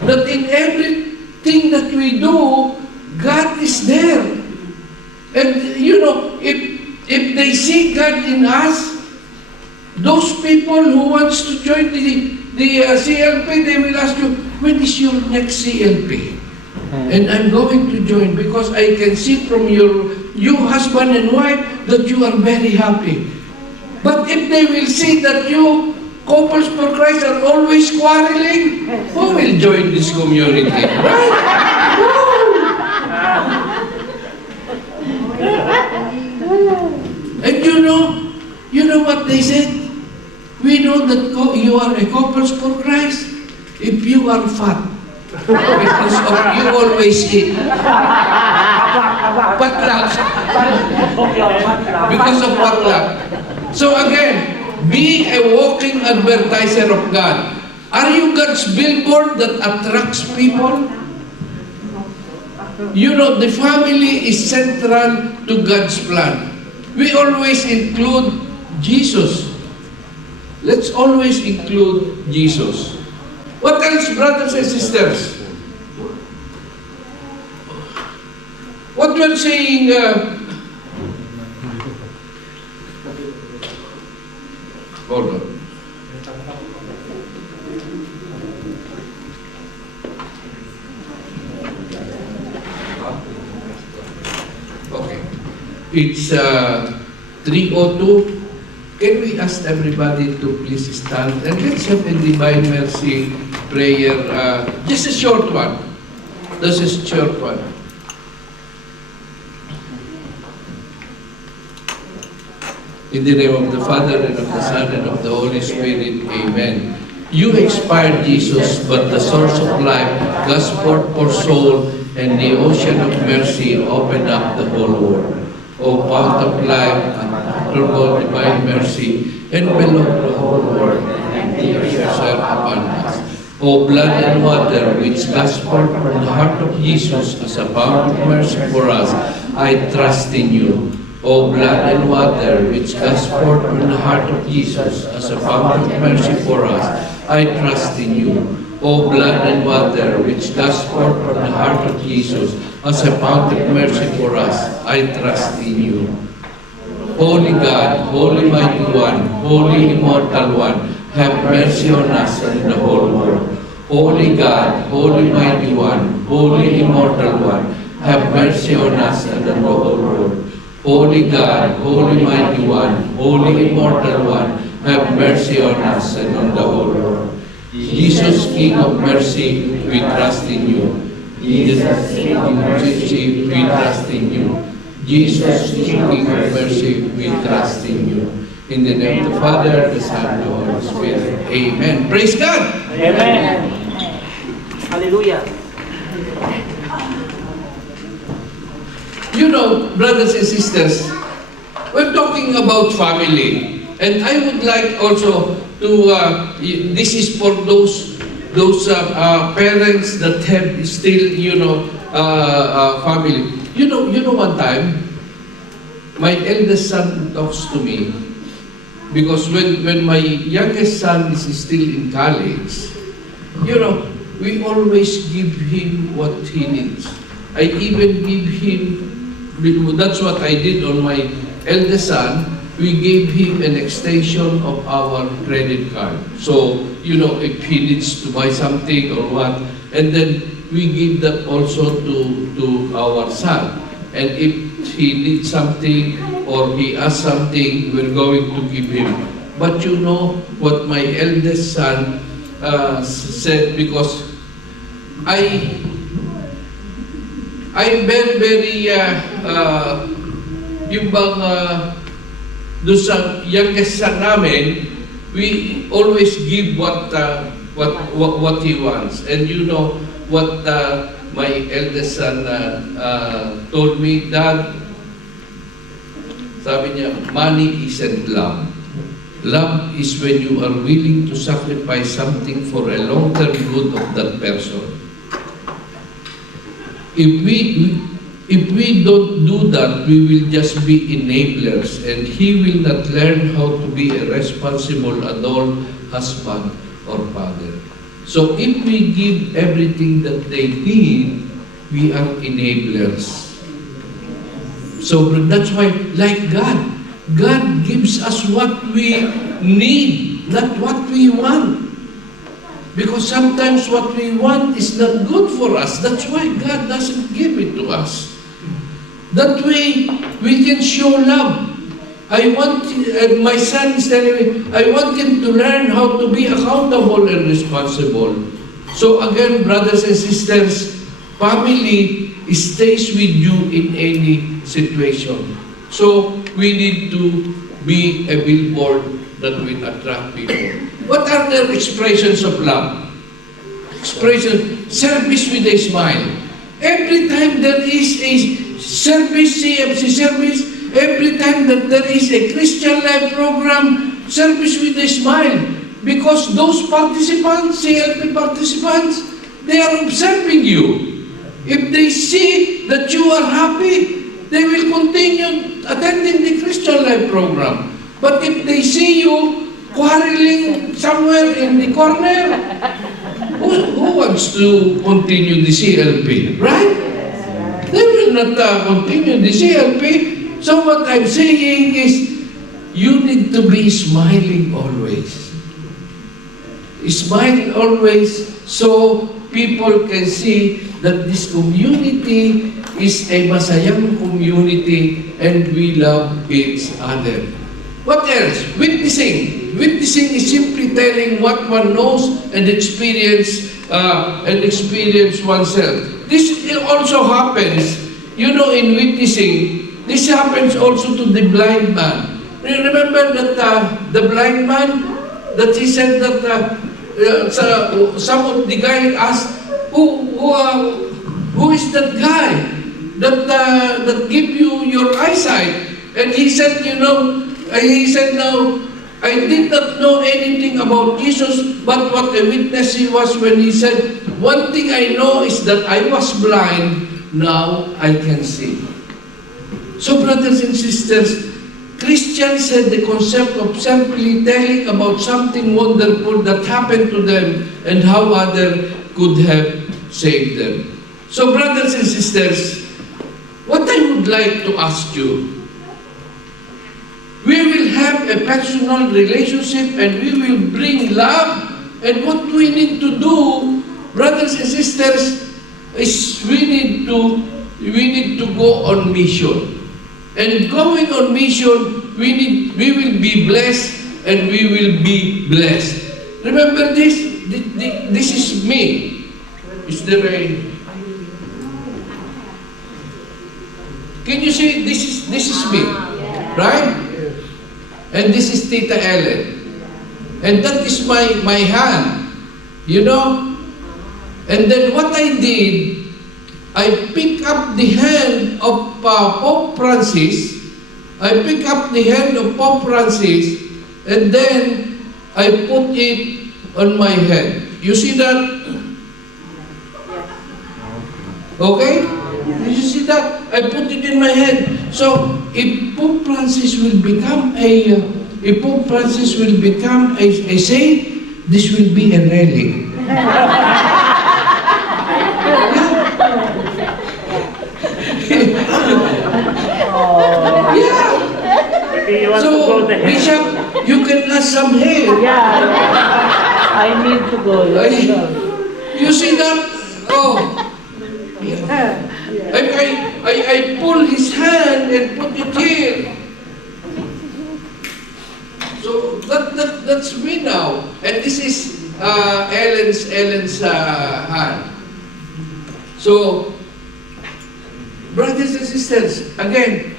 That in everything that we do, God is there. And if they see God in us, those people who wants to join the CLP, they will ask you, when is your next CLP? And I'm going to join because I can see from you husband and wife that you are very happy. But if they will see that you couples for Christ are always quarreling, who will join this community? Right? And you know what they said? We know that you are a couples for Christ if you are fat. Because of you always eat. Potluck. Potluck. Because of potluck. So again, be a walking advertiser of God. Are you God's billboard that attracts people? You know, the family is central to God's plan. We always include Jesus. Let's always include Jesus. What else, brothers and sisters? What we're saying, hold on. Okay. It's 3:02. Can we ask everybody to please stand and let's have a Divine Mercy prayer. Just a short one. This is short one. In the name of the Father, and of the Son, and of the Holy Spirit. Amen. You expired, Jesus, but the source of life, gospel for soul, and the ocean of mercy opened up the whole world. O fount of life, unutterable divine mercy, envelop the whole world, and give yourself upon us. O blood and water, which gospel from the heart of Jesus as a fount of mercy for us, I trust in you. O blood and water, which gospel from the heart of Jesus as a fount of mercy for us, I trust in you. O blood and water, which gospel from the heart of Jesus as a fount of mercy for us, I trust in you. Holy God, Holy Mighty One, Holy Immortal One, have mercy on us and the whole world. Holy God, Holy Mighty One, Holy Immortal One, have mercy on us and the whole world. Holy God, Holy Mighty One, Holy Immortal One, have mercy on us and on the whole world. Jesus, King of mercy, we trust in you. Jesus, King of mercy, we trust in you. Jesus, King of mercy, we trust in you. In the name of the Father, the Son, and the Holy Spirit. Amen. Praise God! Amen. Hallelujah. You know, brothers and sisters, we're talking about family. And I would like also to, this is for those parents that have still, family. You know, one time, my eldest son talks to me because when my youngest son is still in college, we always give him what he needs. I even give him, that's what I did on my eldest son. We gave him an extension of our credit card. So, if he needs to buy something or what, and then we give that also to our son. And if he needs something or he asks something, we're going to give him. But you know what my eldest son said, because I'm very, yung bang, doon sa youngest son namin, we always give what he wants. And you know what my eldest son told me, Dad, sabi niya, money isn't love. Love is when you are willing to sacrifice something for a long-term good of that person. If we don't do that, we will just be enablers, and he will not learn how to be a responsible adult, husband, or father. So if we give everything that they need, we are enablers. So that's why, like God gives us what we need, not what we want. Because sometimes what we want is not good for us. That's why God doesn't give it to us. That way, we can show love. My son is telling me, I want him to learn how to be accountable and responsible. So again, brothers and sisters, family stays with you in any situation. So we need to be a billboard that will attract people. What are the expressions of love? Expression, service with a smile. Every time there is a service, CFC service, every time that there is a Christian Life program, service with a smile. Because those participants, CLP participants, they are observing you. If they see that you are happy, they will continue attending the Christian Life program. But if they see you quarreling somewhere in the corner, who wants to continue the CLP, right? They will not continue the CLP. So what I'm saying is, you need to be smiling always. Smile always so people can see that this community is a masayang community and we love each other. What else? Witnessing. Witnessing is simply telling what one knows and experience oneself. This also happens, you know, in witnessing. This happens also to the blind man. Remember that the blind man, that he said that some of the guy asked, who is that guy that give you your eyesight? And he said, no, I did not know anything about Jesus, but what a witness he was when he said, one thing I know is that I was blind, now I can see. So brothers and sisters, Christians had the concept of simply telling about something wonderful that happened to them and how others could have saved them. So brothers and sisters, what I would like to ask you, we will have a personal relationship and we will bring love, and what we need to do, brothers and sisters, is we need to go on mission. And going on mission, we will be blessed and we will be blessed. Remember this? This is me. Is there a... Can you see? This is me, right? And this is Tita Ellen. And that is my hand, you know? And then what I did, I pick up the hand of Pope Francis. I pick up the hand of Pope Francis, and then I put it on my head. You see that? Okay? Did you see that? I put it in my head. So if Pope Francis will become a saint, this will be a relic. Yeah. Maybe you want to So, go there. Bishop, you can ask some hair. Yeah. I need to go. You see that? Oh. Yeah. I pull his hand and put it here. So that's me now. And this is Ellen's hand. So, brothers and sisters, again,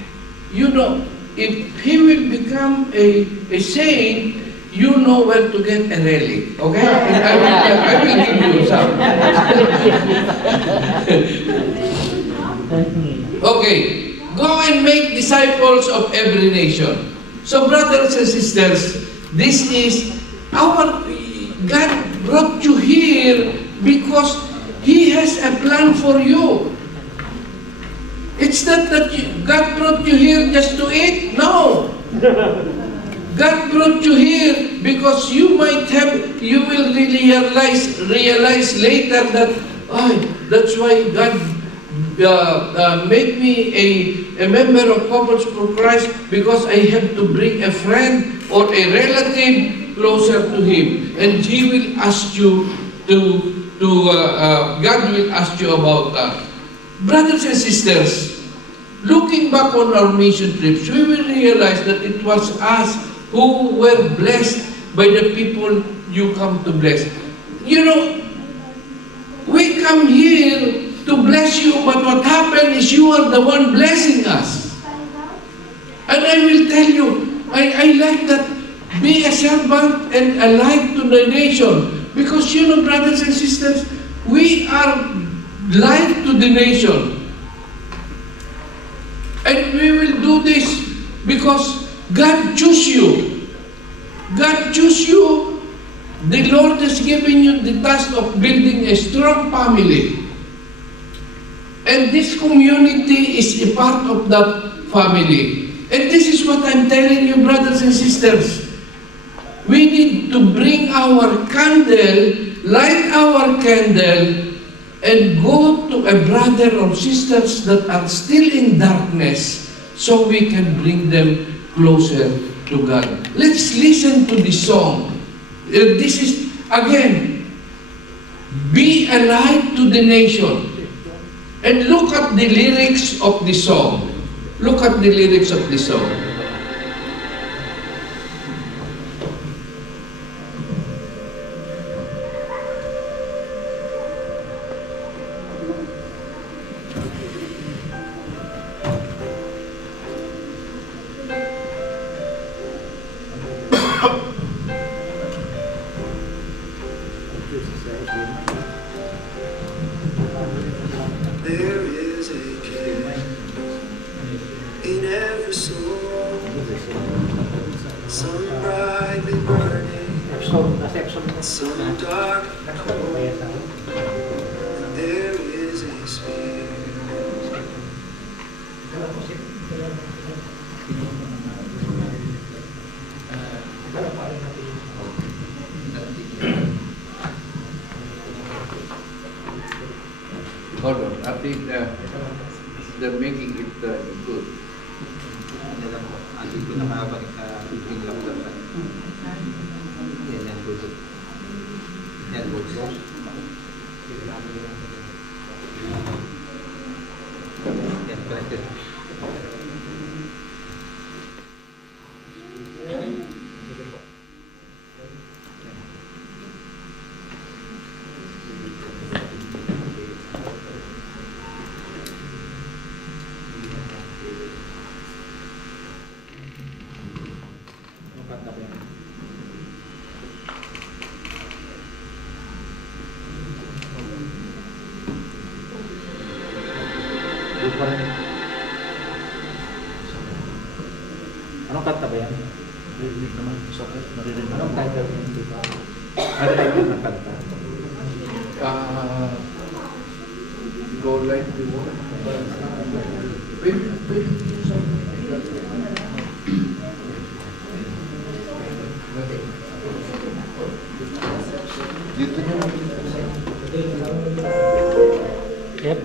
you know, if he will become a saint, you know where to get a relic, okay? And I will give you some. Okay, go and make disciples of every nation. So brothers and sisters, this is our, God brought you here because He has a plan for you. It's not that God brought you here just to eat. No. God brought you here because you will really realize later that, that's why God make me a member of Couples for Christ, because I have to bring a friend or a relative closer to Him. And He will ask you God will ask you about that. Brothers and sisters, looking back on our mission trips, we will realize that it was us who were blessed by the people you come to bless. You know, we come here to bless you, but what happened is you are the one blessing us. And I will tell you, I like that, be a servant and a light to the nation. Because you know, brothers and sisters, we are light to the nation. And we will do this because God chose you. God chose you. The Lord has given you the task of building a strong family. And this community is a part of that family. And this is what I'm telling you, brothers and sisters. We need to bring our candle, light our candle, and go to a brother or sisters that are still in darkness so we can bring them closer to God. Let's listen to the song. This is, again, be a light to the nation. And look at the lyrics of the song. Look at the lyrics of the song. There is a king in every soul, some brightly burning, some dark and cold. There is a spirit. Hold on, I think they're making it good. Ano lang po, hindi ko na makabalik na yung laptop. Yan, Bluetooth. Yan, Bluetooth. Yan, connected. Anong kanta ba yan? Rinig naman. Anong title yun? Ano title ng kanta? Go like the water. Wait. Yep.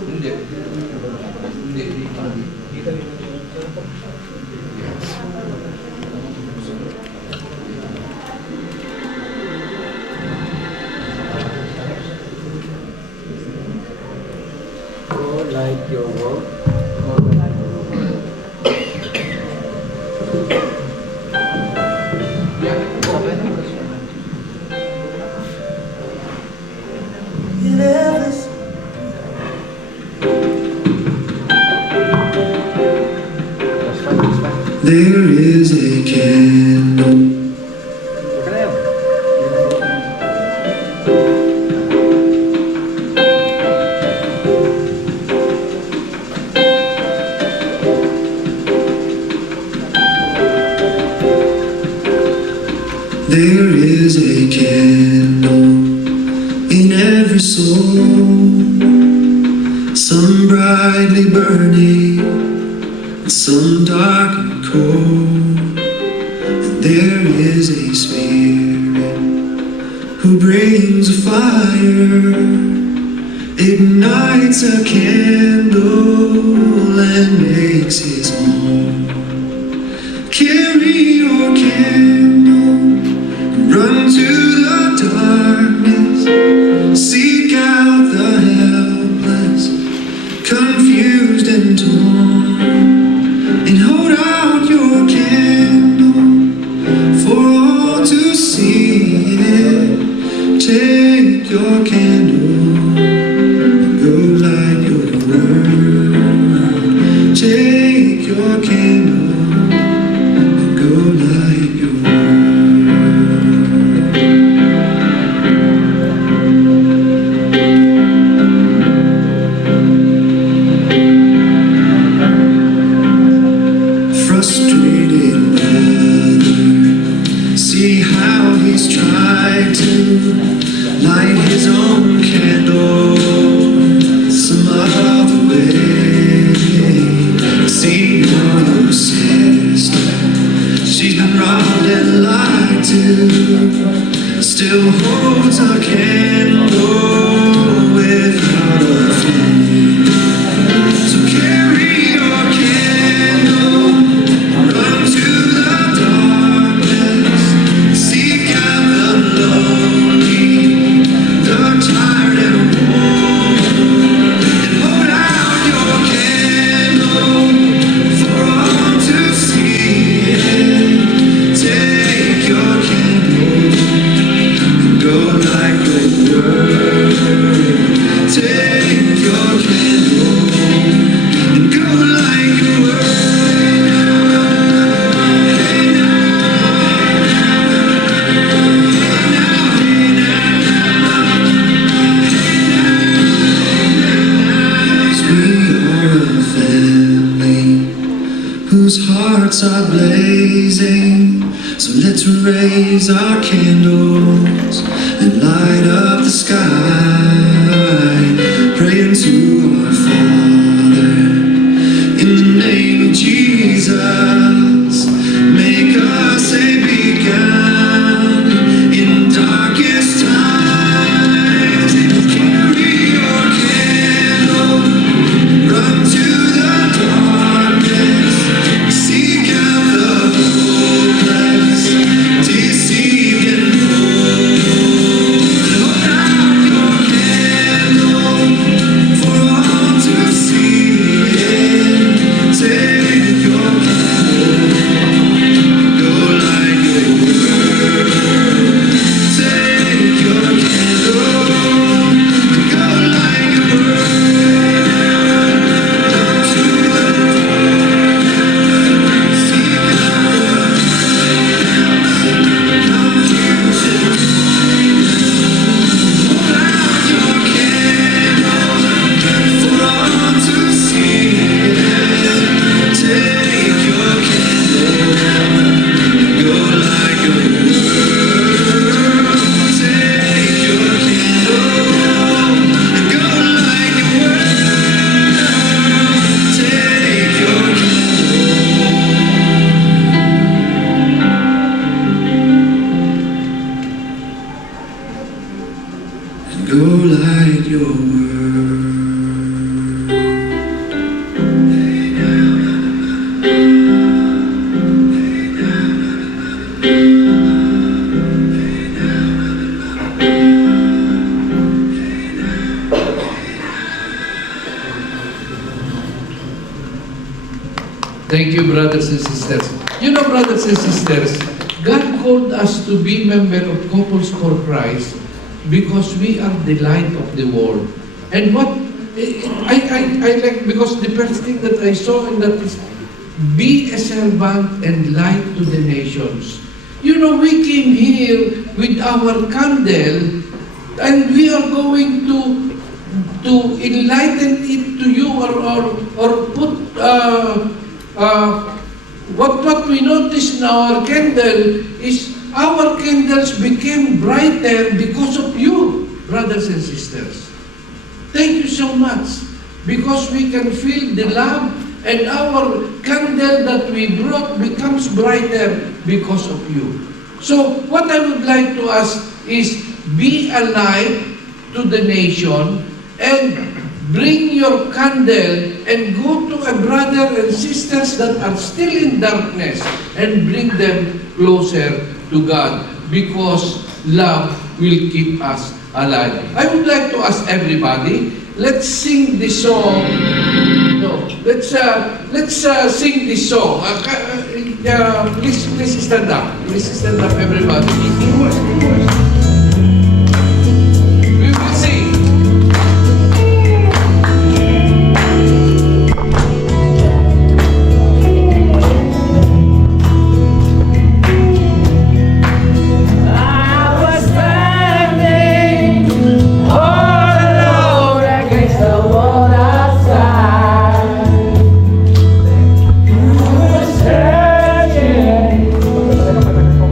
Hindi. Go like your world. In every soul, there is a candle. Huwag ka na yan. There is a candle in every soul, some brightly burning, and some dark and cold. And there is a spirit who brings a fire, ignites a candle, and makes his home. Carry your candle, run to the darkness, seek out the helpless, confused and torn, and hold out your candle for all to see it. Take your candle and go light your world. Take your candle still holds a candle without a flame. So carry your candle, run to the darkness, seek out the lonely, the tired and worn, and hold out your candle for all to see. Take your candle and go like the world. Take your candle and go like the whose hearts are blazing. So let's raise our candles and light up the sky, praying to our Father in the name of Jesus. Make us a beacon in darkest times. Carry your candle, run to the darkness, seek out the hopeless, deceived and bold. Hold out your candle for all to see. Take your candle, go like the world. Take your candle, go like the world. To the go like your word. Thank you, brothers and sisters. You know, brothers and sisters, God called us to be member of Couples for Christ because we are the light of the world. And what I like, because the first thing that I saw in that is, be a servant and light to the nations. You know, we came here with our candle and we are going to enlighten it to you or put what we notice now, our candle is, our candles became brighter because of you, brothers and sisters. Thank you so much, because we can feel the love, and our candle that we brought becomes brighter because of you. So what I would like to ask is, be a light to the nation and bring your candle and go to a brother and sisters that are still in darkness and bring them closer to God, because love will keep us alive. I would like to ask everybody, let's sing this song. No, let's sing this song. Please stand up. Please stand up, everybody. We will sing.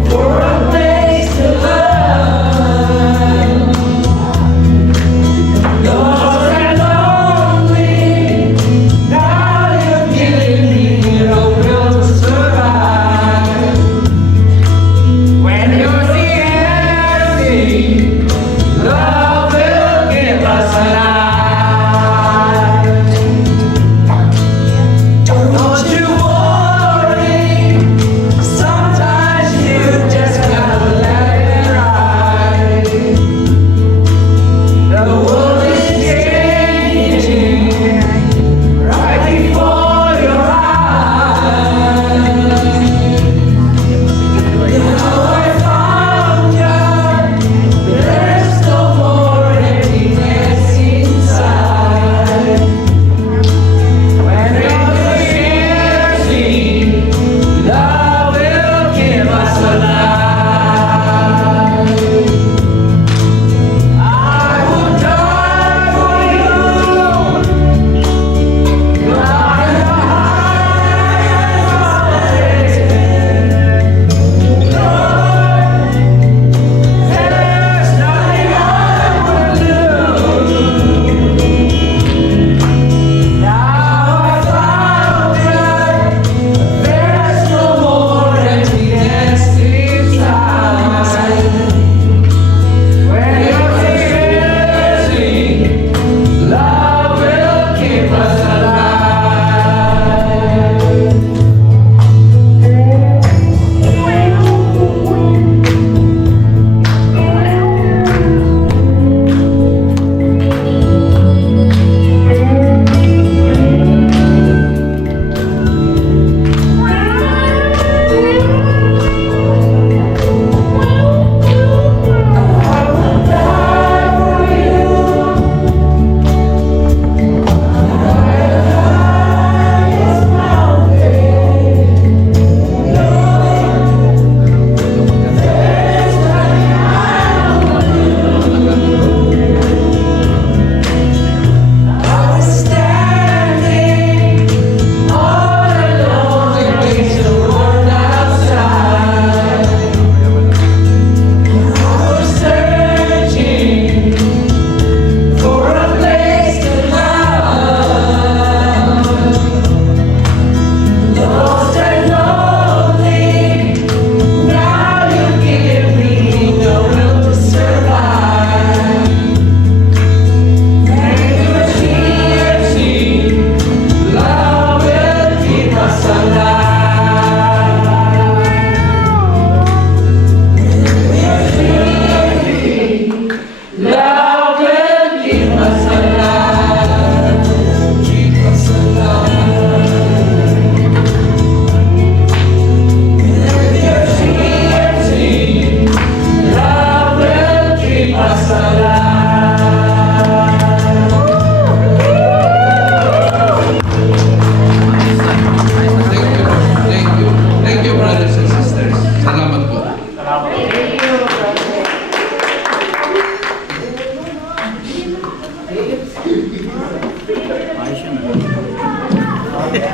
For a place to love.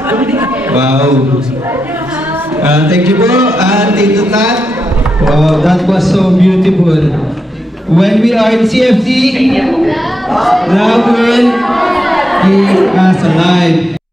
Wow. Thank you po, Tito Tat. Wow, that was so beautiful. When we are in CFD, love will keep us alive.